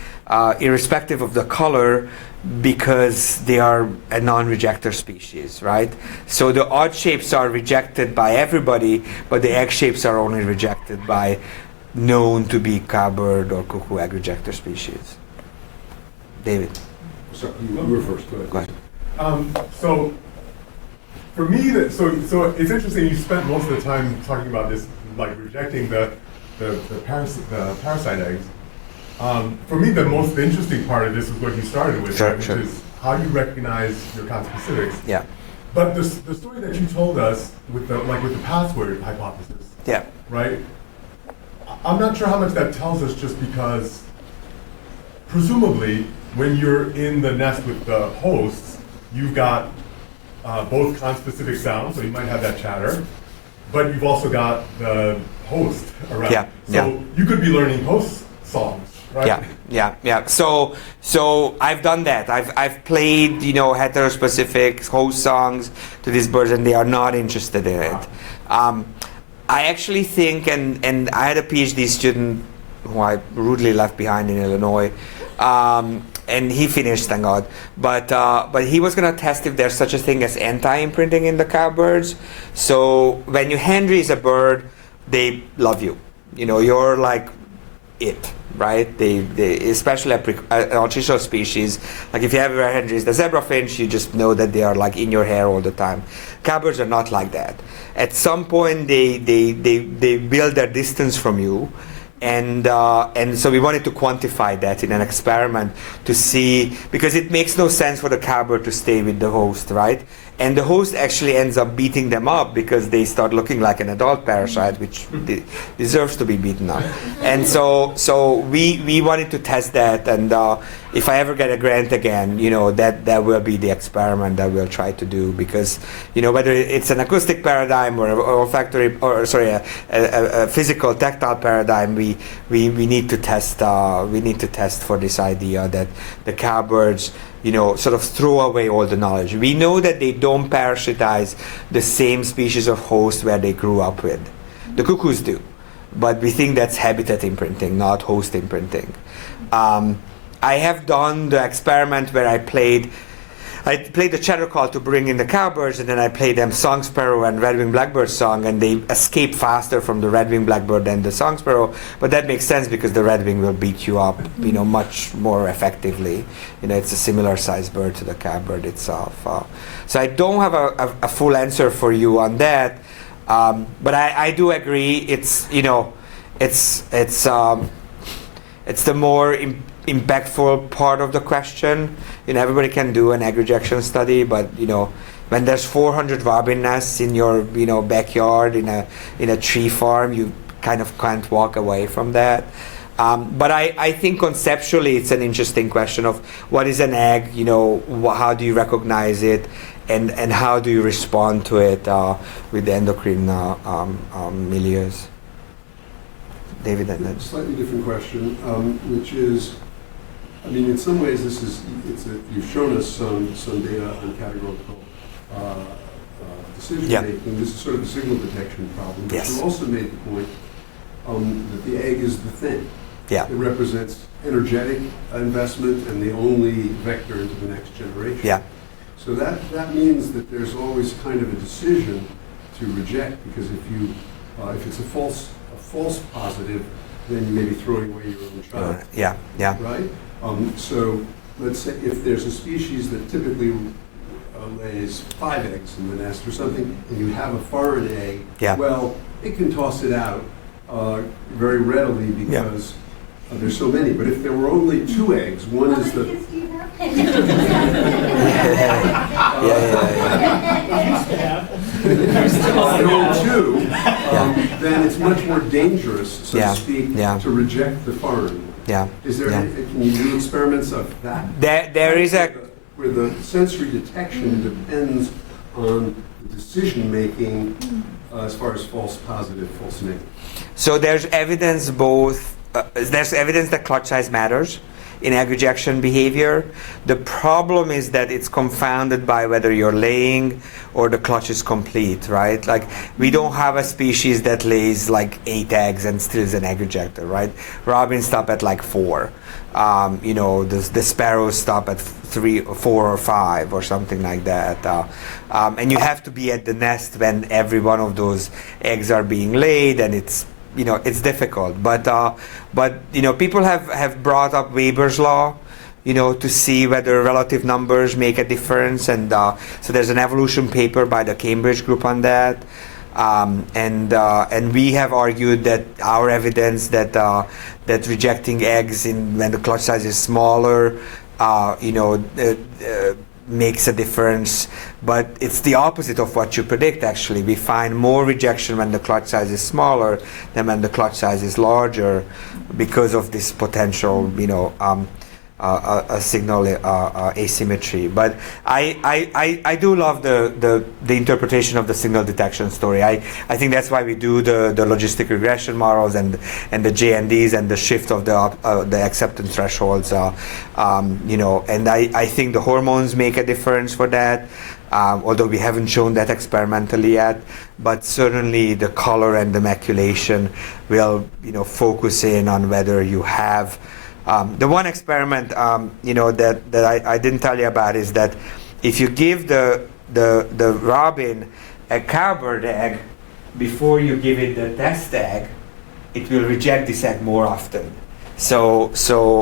irrespective of the color, because they are a non-rejector species, right? So the odd shapes are rejected by everybody, but the egg shapes are only rejected by known to be cowbird or cuckoo egg rejector species. David. So you were first. Go ahead. So for me, so it's interesting. You spent most of the time talking about this, like rejecting the parasite eggs. For me, the most interesting part of this is what you started with, right, which is how you recognize your conspecifics. Yeah. But the story that you told us with the password hypothesis. Yeah. Right. I'm not sure how much that tells us, just because presumably when you're in the nest with the hosts, you've got both conspecific sounds, so you might have that chatter, but you've also got the host around. Yeah. So you could be learning host songs. Right? Yeah. So I've done that. I've played heterospecific host songs to these birds, and they are not interested in it. I actually think, and I had a PhD student who I rudely left behind in Illinois, and he finished, thank God. But he was going to test if there's such a thing as anti-imprinting in the cowbirds. So when you hand raise a bird, they love you. You're like it. Right? They especially artificial species. Like if you ever hand raised a zebra finch, you just know that they are like in your hair all the time. Cowbirds are not like that. At some point, they build their distance from you, and so we wanted to quantify that in an experiment to see, because it makes no sense for the cowbird to stay with the host, right? And the host actually ends up beating them up because they start looking like an adult parasite, which deserves to be beaten up. And so we wanted to test that, and if I ever get a grant again, that will be the experiment that we'll try to do, because whether it's an acoustic paradigm or olfactory, or a physical tactile paradigm, we need to test for this idea that the cowbirds sort of throw away all the knowledge. We know that they don't parasitize the same species of host where they grew up with. The cuckoos do, but we think that's habitat imprinting, not host imprinting. I have done the experiment where I played the chatter call to bring in the cowbirds, and then I played them song sparrow and red-winged blackbird song, and they escape faster from the red-winged blackbird than the song sparrow. But that makes sense because the red-wing will beat you up, much more effectively. It's a similar sized bird to the cowbird itself. So I don't have a full answer for you on that, but I do agree. It's the more impactful part of the question. Everybody can do an egg rejection study, but when there's 400 robin nests in your backyard in a tree farm, you kind of can't walk away from that. But I think conceptually it's an interesting question of what is an egg, how do you recognize it, and how do you respond to it with the endocrine milieus. David, a slightly different question, which is, in some ways you've shown us some data on categorical decision making. This is sort of a signal detection problem. But you also made the point that the egg is the thing. Yeah. It represents energetic investment and the only vector into the next generation. Yeah. So that means that there's always kind of a decision to reject, because if it's a false positive, then you may be throwing away your own child. Yeah. Right? So let's say if there's a species that typically lays 5 eggs in the nest or something, and you have a foreign egg, well, it can toss it out very readily because there's so many. But if there were only 2 eggs, one is the Then it's much more dangerous, so Yeah, to speak, yeah. to reject the foreign. Yeah. Is there? Yeah. Can you do experiments of that? There is a where the sensory detection depends on the decision making as far as false positive, false negative. So there's evidence both. There's evidence that clutch size matters in egg rejection behavior. The problem is that it's confounded by whether you're laying or the clutch is complete, right? Like we don't have a species that lays like 8 eggs and still is an egg rejector, right? Robins stop at like 4. You know, the sparrows stop at 3, 4, or 5 or something like that. And you have to be at the nest when every one of those eggs are being laid, and it's, you know, it's difficult. But you know, people have brought up Weber's law, you know, to see whether relative numbers make a difference. And so there's an evolution paper by the Cambridge group on that. And we have argued that our evidence that that rejecting eggs when the clutch size is smaller, you know, makes a difference, but it's the opposite of what you predict. Actually, we find more rejection when the clutch size is smaller than when the clutch size is larger, because of this potential, you know, a signal asymmetry. But I do love the interpretation of the signal detection story. I think that's why we do the logistic regression models and the JNDs and the shift of the acceptance thresholds. You know, and I think the hormones make a difference for that. Although we haven't shown that experimentally yet, but certainly the color and the maculation will, you know, focus in on whether you have. The one experiment, you know, that I didn't tell you about is that if you give the robin a cowbird egg before you give it the test egg, it will reject this egg more often. So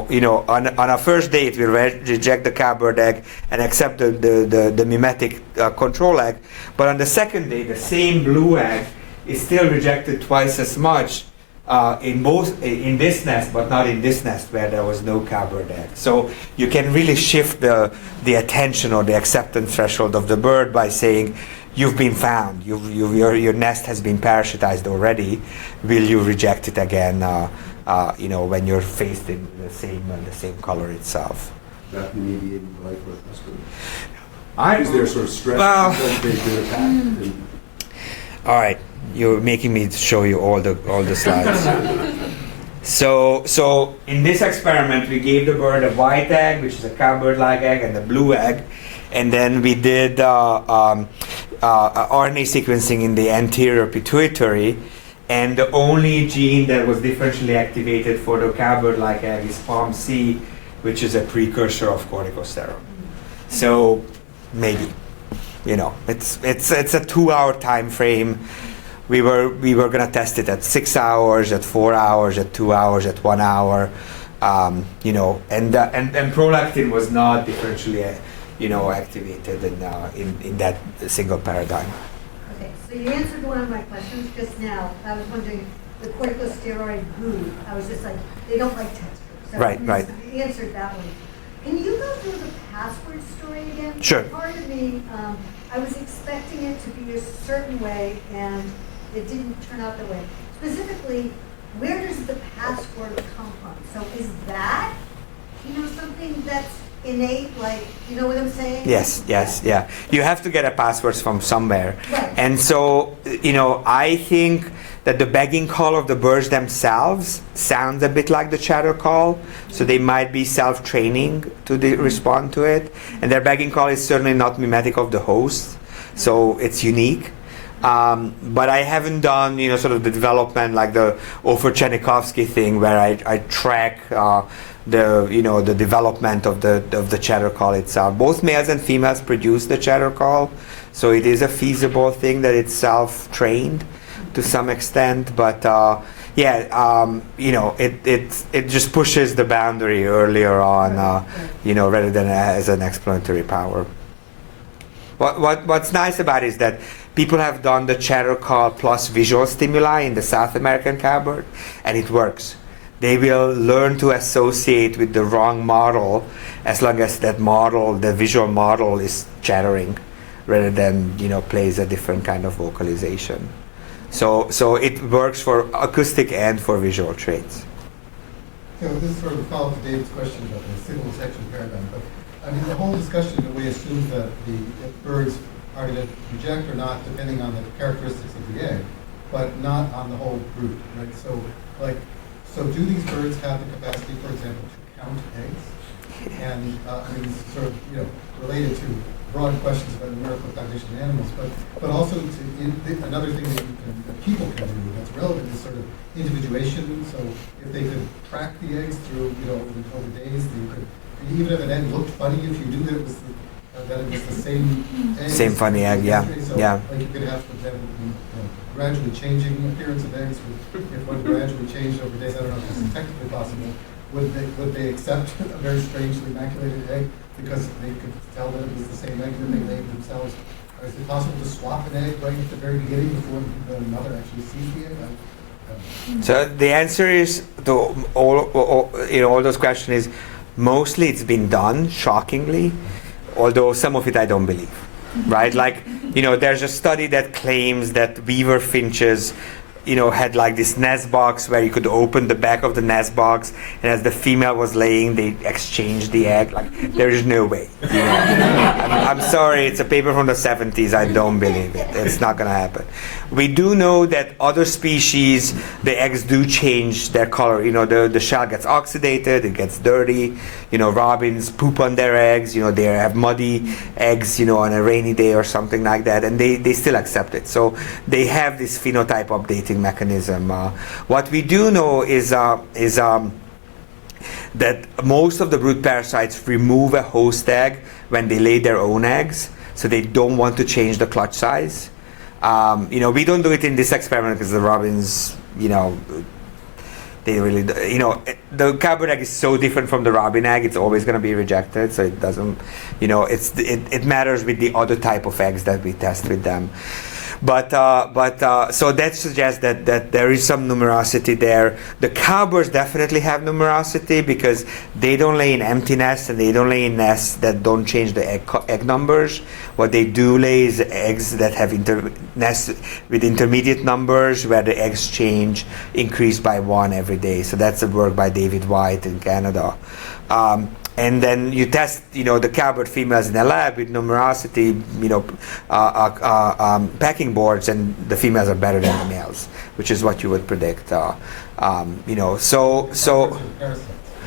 you know, on a first day it will reject the cowbird egg and accept the mimetic control egg, but on the second day the same blue egg is still rejected twice as much. In this nest, but not in this nest where there was no cowbird egg. So you can really shift the attention or the acceptance threshold of the bird by saying, "You've been found. Your nest has been parasitized already. Will you reject it again? You know, when you're faced in the same color itself." That mediated by custom. Is there sort of stress because they've been attacked? All right. You're making me show you all the slides. So in this experiment, we gave the bird a white egg, which is a cowbird-like egg, and a blue egg, and then we did RNA sequencing in the anterior pituitary, and the only gene that was differentially activated for the cowbird-like egg is POMC, which is a precursor of corticosterone. So maybe, you know, it's a 2-hour time frame. We were going to test it at 6 hours, at 4 hours, at 2 hours, at 1 hour, you know, and prolactin was not differentially, you know, activated in that single paradigm. Okay, so you answered one of my questions just now. I was wondering, the corticosteroid group, I was just like, they don't like texture. So Right. You answered that one. Can you go through the password story again? Sure. Part of me, I was expecting it to be a certain way, and it didn't turn out that way. Specifically, where does the password come from? So is that, you know, something that's innate, like, you know what I'm saying? Yes, yeah. You have to get a password from somewhere. Right. And so, you know, I think that the begging call of the birds themselves sounds a bit like the chatter call, so they might be self-training to respond to it. And their begging call is certainly not mimetic of the host, so it's unique. But I haven't done, you know, sort of the development like the Ofer-Chenikovsky thing where I track the development of the chatter call itself. Both males and females produce the chatter call, so it is a feasible thing that it's self-trained to some extent. But you know, it just pushes the boundary earlier on, you know, rather than as an explanatory power. What's nice about it is that people have done the chatter call plus visual stimuli in the South American cowbird, and it works. they will learn to associate with the wrong model as long as that model, the visual model, is chattering rather than, plays a different kind of vocalization. So it works for acoustic and for visual traits. So this is sort of a follow-up to David's question about the signal detection paradigm. But I mean, the whole discussion in a way assumes that the birds are going to reject or not depending on the characteristics of the egg, but not on the whole group, right? So do these birds have the capacity, for example, to count eggs? And I mean, this is sort of related to broad questions about numerical cognition in animals, but also another thing that people can do that's relevant is sort of individuation. So if they could track the eggs through over days, they could, even if an egg looked funny, if you knew that it was the same egg, same funny egg, yeah, so, yeah. Like you could have, for example, gradually changing appearance of eggs. If one gradually changed over days, I don't know if this is technically possible. Would they accept a very strangely maculated egg because they could tell that it was the same egg that they laid themselves? Or is it possible to swap an egg right at the very beginning before the mother actually sees the egg? So the answer is to all those questions is mostly it's been done, shockingly, although some of it I don't believe. Right? Like, there's a study that claims that weaver finches had like this nest box where you could open the back of the nest box, and as the female was laying, they exchanged the egg. Like, there is no way. I'm sorry, it's a paper from the 70s. I don't believe it. It's not going to happen. We do know that other species, the eggs do change their color. The shell gets oxidated, it gets dirty. Robins poop on their eggs. They have muddy eggs, on a rainy day or something like that, and they still accept it. So they have this phenotype updating mechanism. What we do know is that most of the brood parasites remove a host egg when they lay their own eggs, so they don't want to change the clutch size. We don't do it in this experiment because the robins, they really, the cowbird egg is so different from the robin egg, it's always going to be rejected. So it doesn't, it matters with the other type of eggs that we test with them. But so that suggests that there is some numerosity there. The cowbirds definitely have numerosity because they don't lay in empty nests and they don't lay in nests that don't change the egg numbers. What they do lay is eggs that have nests with intermediate numbers where the eggs change, increase by 1 every day. So that's the work by David White in Canada. And then you test, the cowbird females in a lab with numerosity, pecking boards, and the females are better than the males, which is what you would predict. So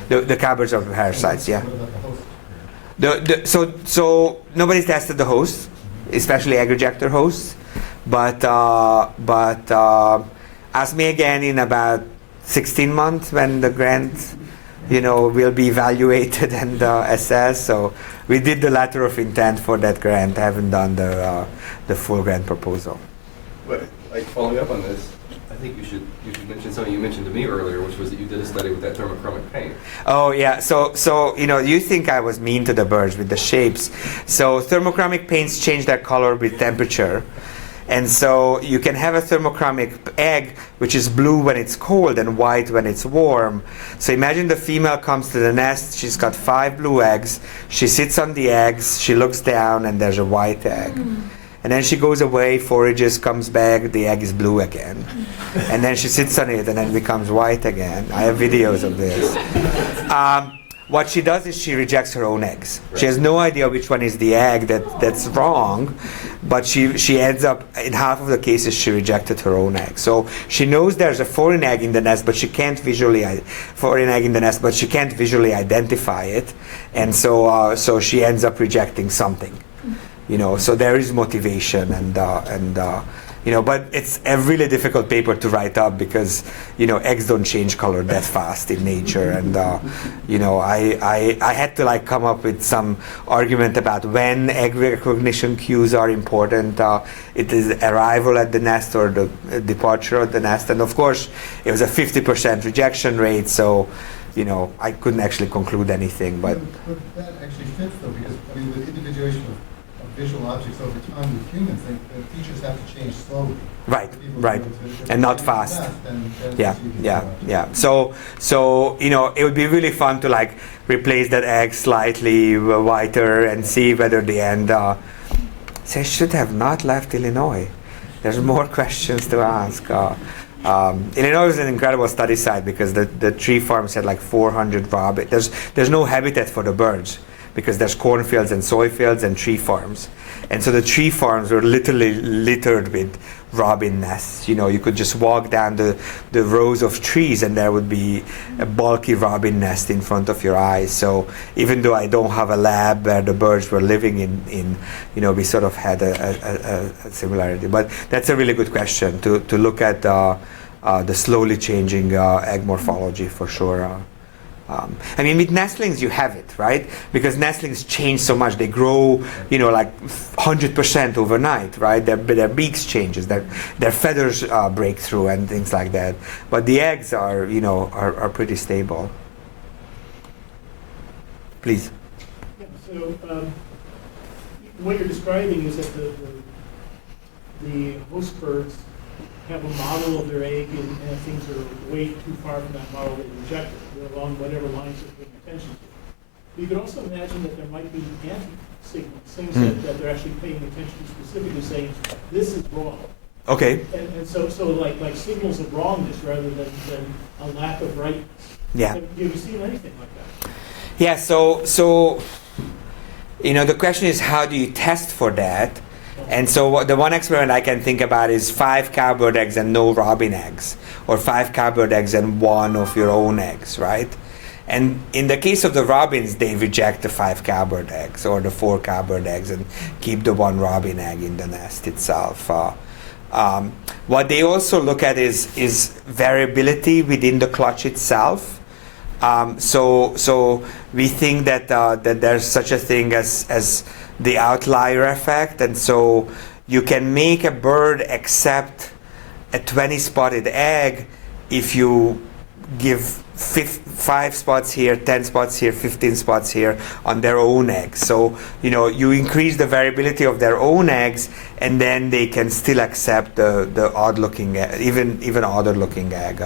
the cowbirds are parasites, yeah. So nobody's tested the hosts, especially egg rejector hosts, but ask me again in about 16 months when the grant will be evaluated and assessed. So we did the letter of intent for that grant. I haven't done the full grant proposal. But following up on this, I think you should mention something you mentioned to me earlier, which was that you did a study with that thermochromic paint. Oh yeah. So you think I was mean to the birds with the shapes? So thermochromic paints change their color with temperature. And so you can have a thermochromic egg which is blue when it's cold and white when it's warm. So imagine the female comes to the nest, she's got 5 blue eggs, she sits on the eggs, she looks down and there's a white egg. And then she goes away, forages, comes back, the egg is blue again. And then she sits on it and then it becomes white again. I have videos of this. What she does is she rejects her own eggs. Right. She has no idea which one is the egg that's wrong, but she ends up, in half of the cases, she rejected her own egg. So she knows there's a foreign egg in the nest, but she can't visually identify it, and so she ends up rejecting something. So there is motivation but it's a really difficult paper to write up because eggs don't change color that fast in nature, and I had to come up with some argument about when egg recognition cues are important. It is arrival at the nest or the departure of the nest, and of course it was a 50% rejection rate, so I couldn't actually conclude anything. But that actually fits though, because the individuation of visual objects over time with humans, the features have to change slowly. Right, For people right, to and not change fast. then Yeah, it's easy yeah, to watch. yeah. So it would be really fun to like replace that egg slightly whiter and see whether the end. So I should have not left Illinois. There's more questions to ask. Illinois is an incredible study site because the tree farms had like 400 robins. There's no habitat for the birds because there's cornfields and soy fields and tree farms. And so the tree farms were literally littered with robin nests. You could just walk down the rows of trees and there would be a bulky robin nest in front of your eyes. So even though I don't have a lab where the birds were living in we sort of had a similarity. But that's a really good question to look at the slowly changing egg morphology for sure. I mean, with nestlings, you have it, right? Because nestlings change so much. They grow, like 100% overnight, right? Their beaks changes, their feathers break through and things like that. But the eggs are, are pretty stable. Please. Yeah, so what you're describing is that the host birds have a model of their egg, and if things are way too far from that model, they reject it. They're along whatever lines they're paying attention to. You could also imagine that there might be anti-signals, things that they're actually paying attention to, specifically saying, this is wrong. Okay. And so like signals of wrongness rather than a lack of rightness. Yeah. Have you seen anything like that? Yeah, so the question is, how do you test for that? And so the one experiment I can think about is 5 cowbird eggs and no robin eggs, or 5 cowbird eggs and 1 of your own eggs, right? And in the case of the robins, they reject the 5 cowbird eggs or the 4 cowbird eggs and keep the 1 robin egg in the nest itself. What they also look at is variability within the clutch itself. So we think that there's such a thing as the outlier effect, and so you can make a bird accept a 20 spotted egg if you give 5 spots here, 10 spots here, 15 spots here on their own eggs. So you increase the variability of their own eggs, and then they can still accept the odd looking, even odder looking egg.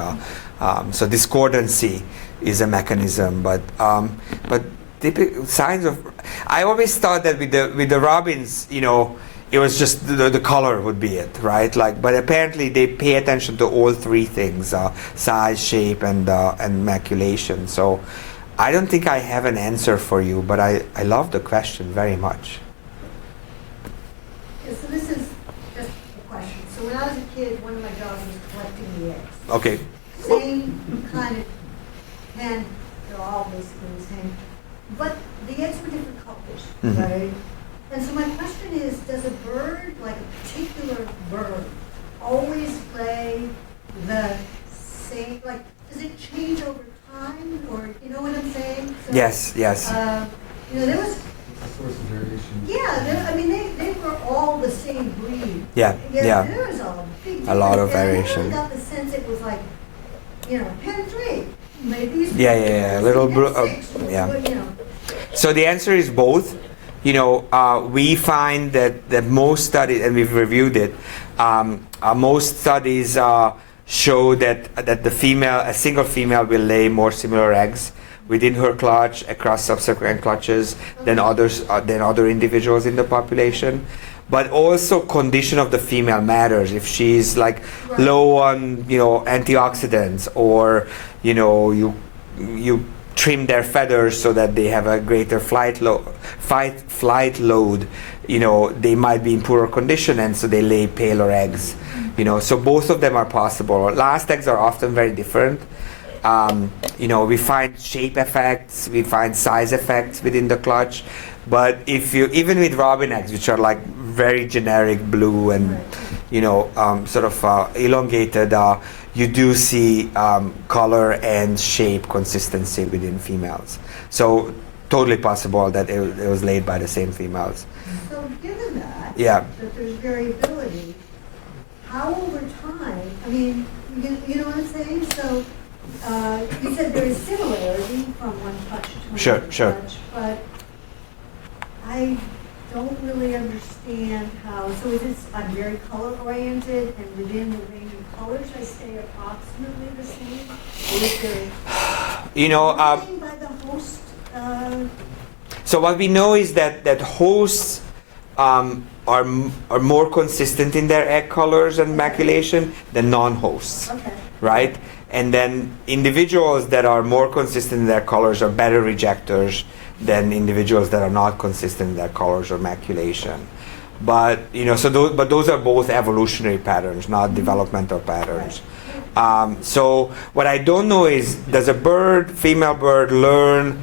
So discordancy is a mechanism, but typical signs of. I always thought that with the robins, it was just the color would be it, right? But apparently they pay attention to all 3 things: size, shape, and maculation. So I don't think I have an answer for you, but I love the question very much. Yeah, so this is just a question. So when I was a kid, one of my jobs was collecting the eggs. Okay. Same kind of hen, they're all basically the same. But the eggs were different colors, right? And so my question is, does a bird, like a particular bird, always lay the same, does it change over time, or you know what I'm saying? So, Yes. there was, It's a source of variation. they were all the same breed. Yeah. There was a big A lot of difference. And variation. I really got the sense it was like, hen 3, maybe. Yeah. Little hen 6, yeah. but, So the answer is both. We find that most studies, and we've reviewed it, most studies show that a single female will lay more similar eggs within her clutch across subsequent clutches than other individuals in the population. But also condition of the female matters. If she's low on antioxidants, or you trim their feathers so that they have a greater flight load, they might be in poorer condition, and so they lay paler eggs. So both of them are possible. Last eggs are often very different. We find shape effects, we find size effects within the clutch, but even with robin eggs, which are very generic blue and sort of elongated, you do see color and shape consistency within females. So totally possible that it was laid by the same females. So given that, Yeah. that there's variability, how over time, you know what I'm saying? So you said there is similarity from one clutch to another Sure. clutch, but I don't really understand how, so is this, I'm very color oriented, and within the range of colors, I stay approximately the same? Or is there You know, anything by the host? so what we know is that hosts are more consistent in their egg colors and maculation than non-hosts, Okay. right? And then individuals that are more consistent in their colors are better rejectors than individuals that are not consistent in their colors or maculation. But you know, but those are both evolutionary patterns, not developmental patterns. So what I don't know is, does a female bird, learn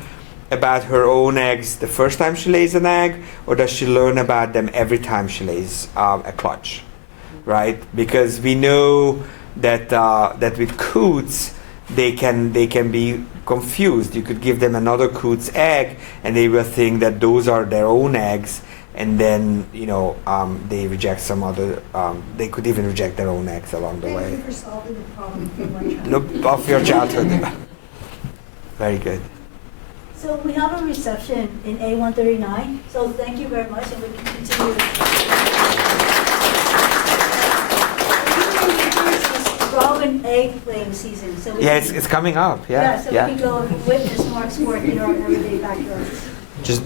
about her own eggs the first time she lays an egg, or does she learn about them every time she lays a clutch, right? Because we know that that with coots they can be confused. You could give them another coot's egg, and they will think that those are their own eggs, and then you know they reject some other. They could even reject their own eggs along the Thank way. you for solving the problem for my child. No, of your childhood. Very good. So we have a reception in A139, so thank you very much, and we can continue. Robin egg laying season, so we Yeah, can, it's coming up. Yeah, so we can go and witness Mark's work in our everyday backyards. Just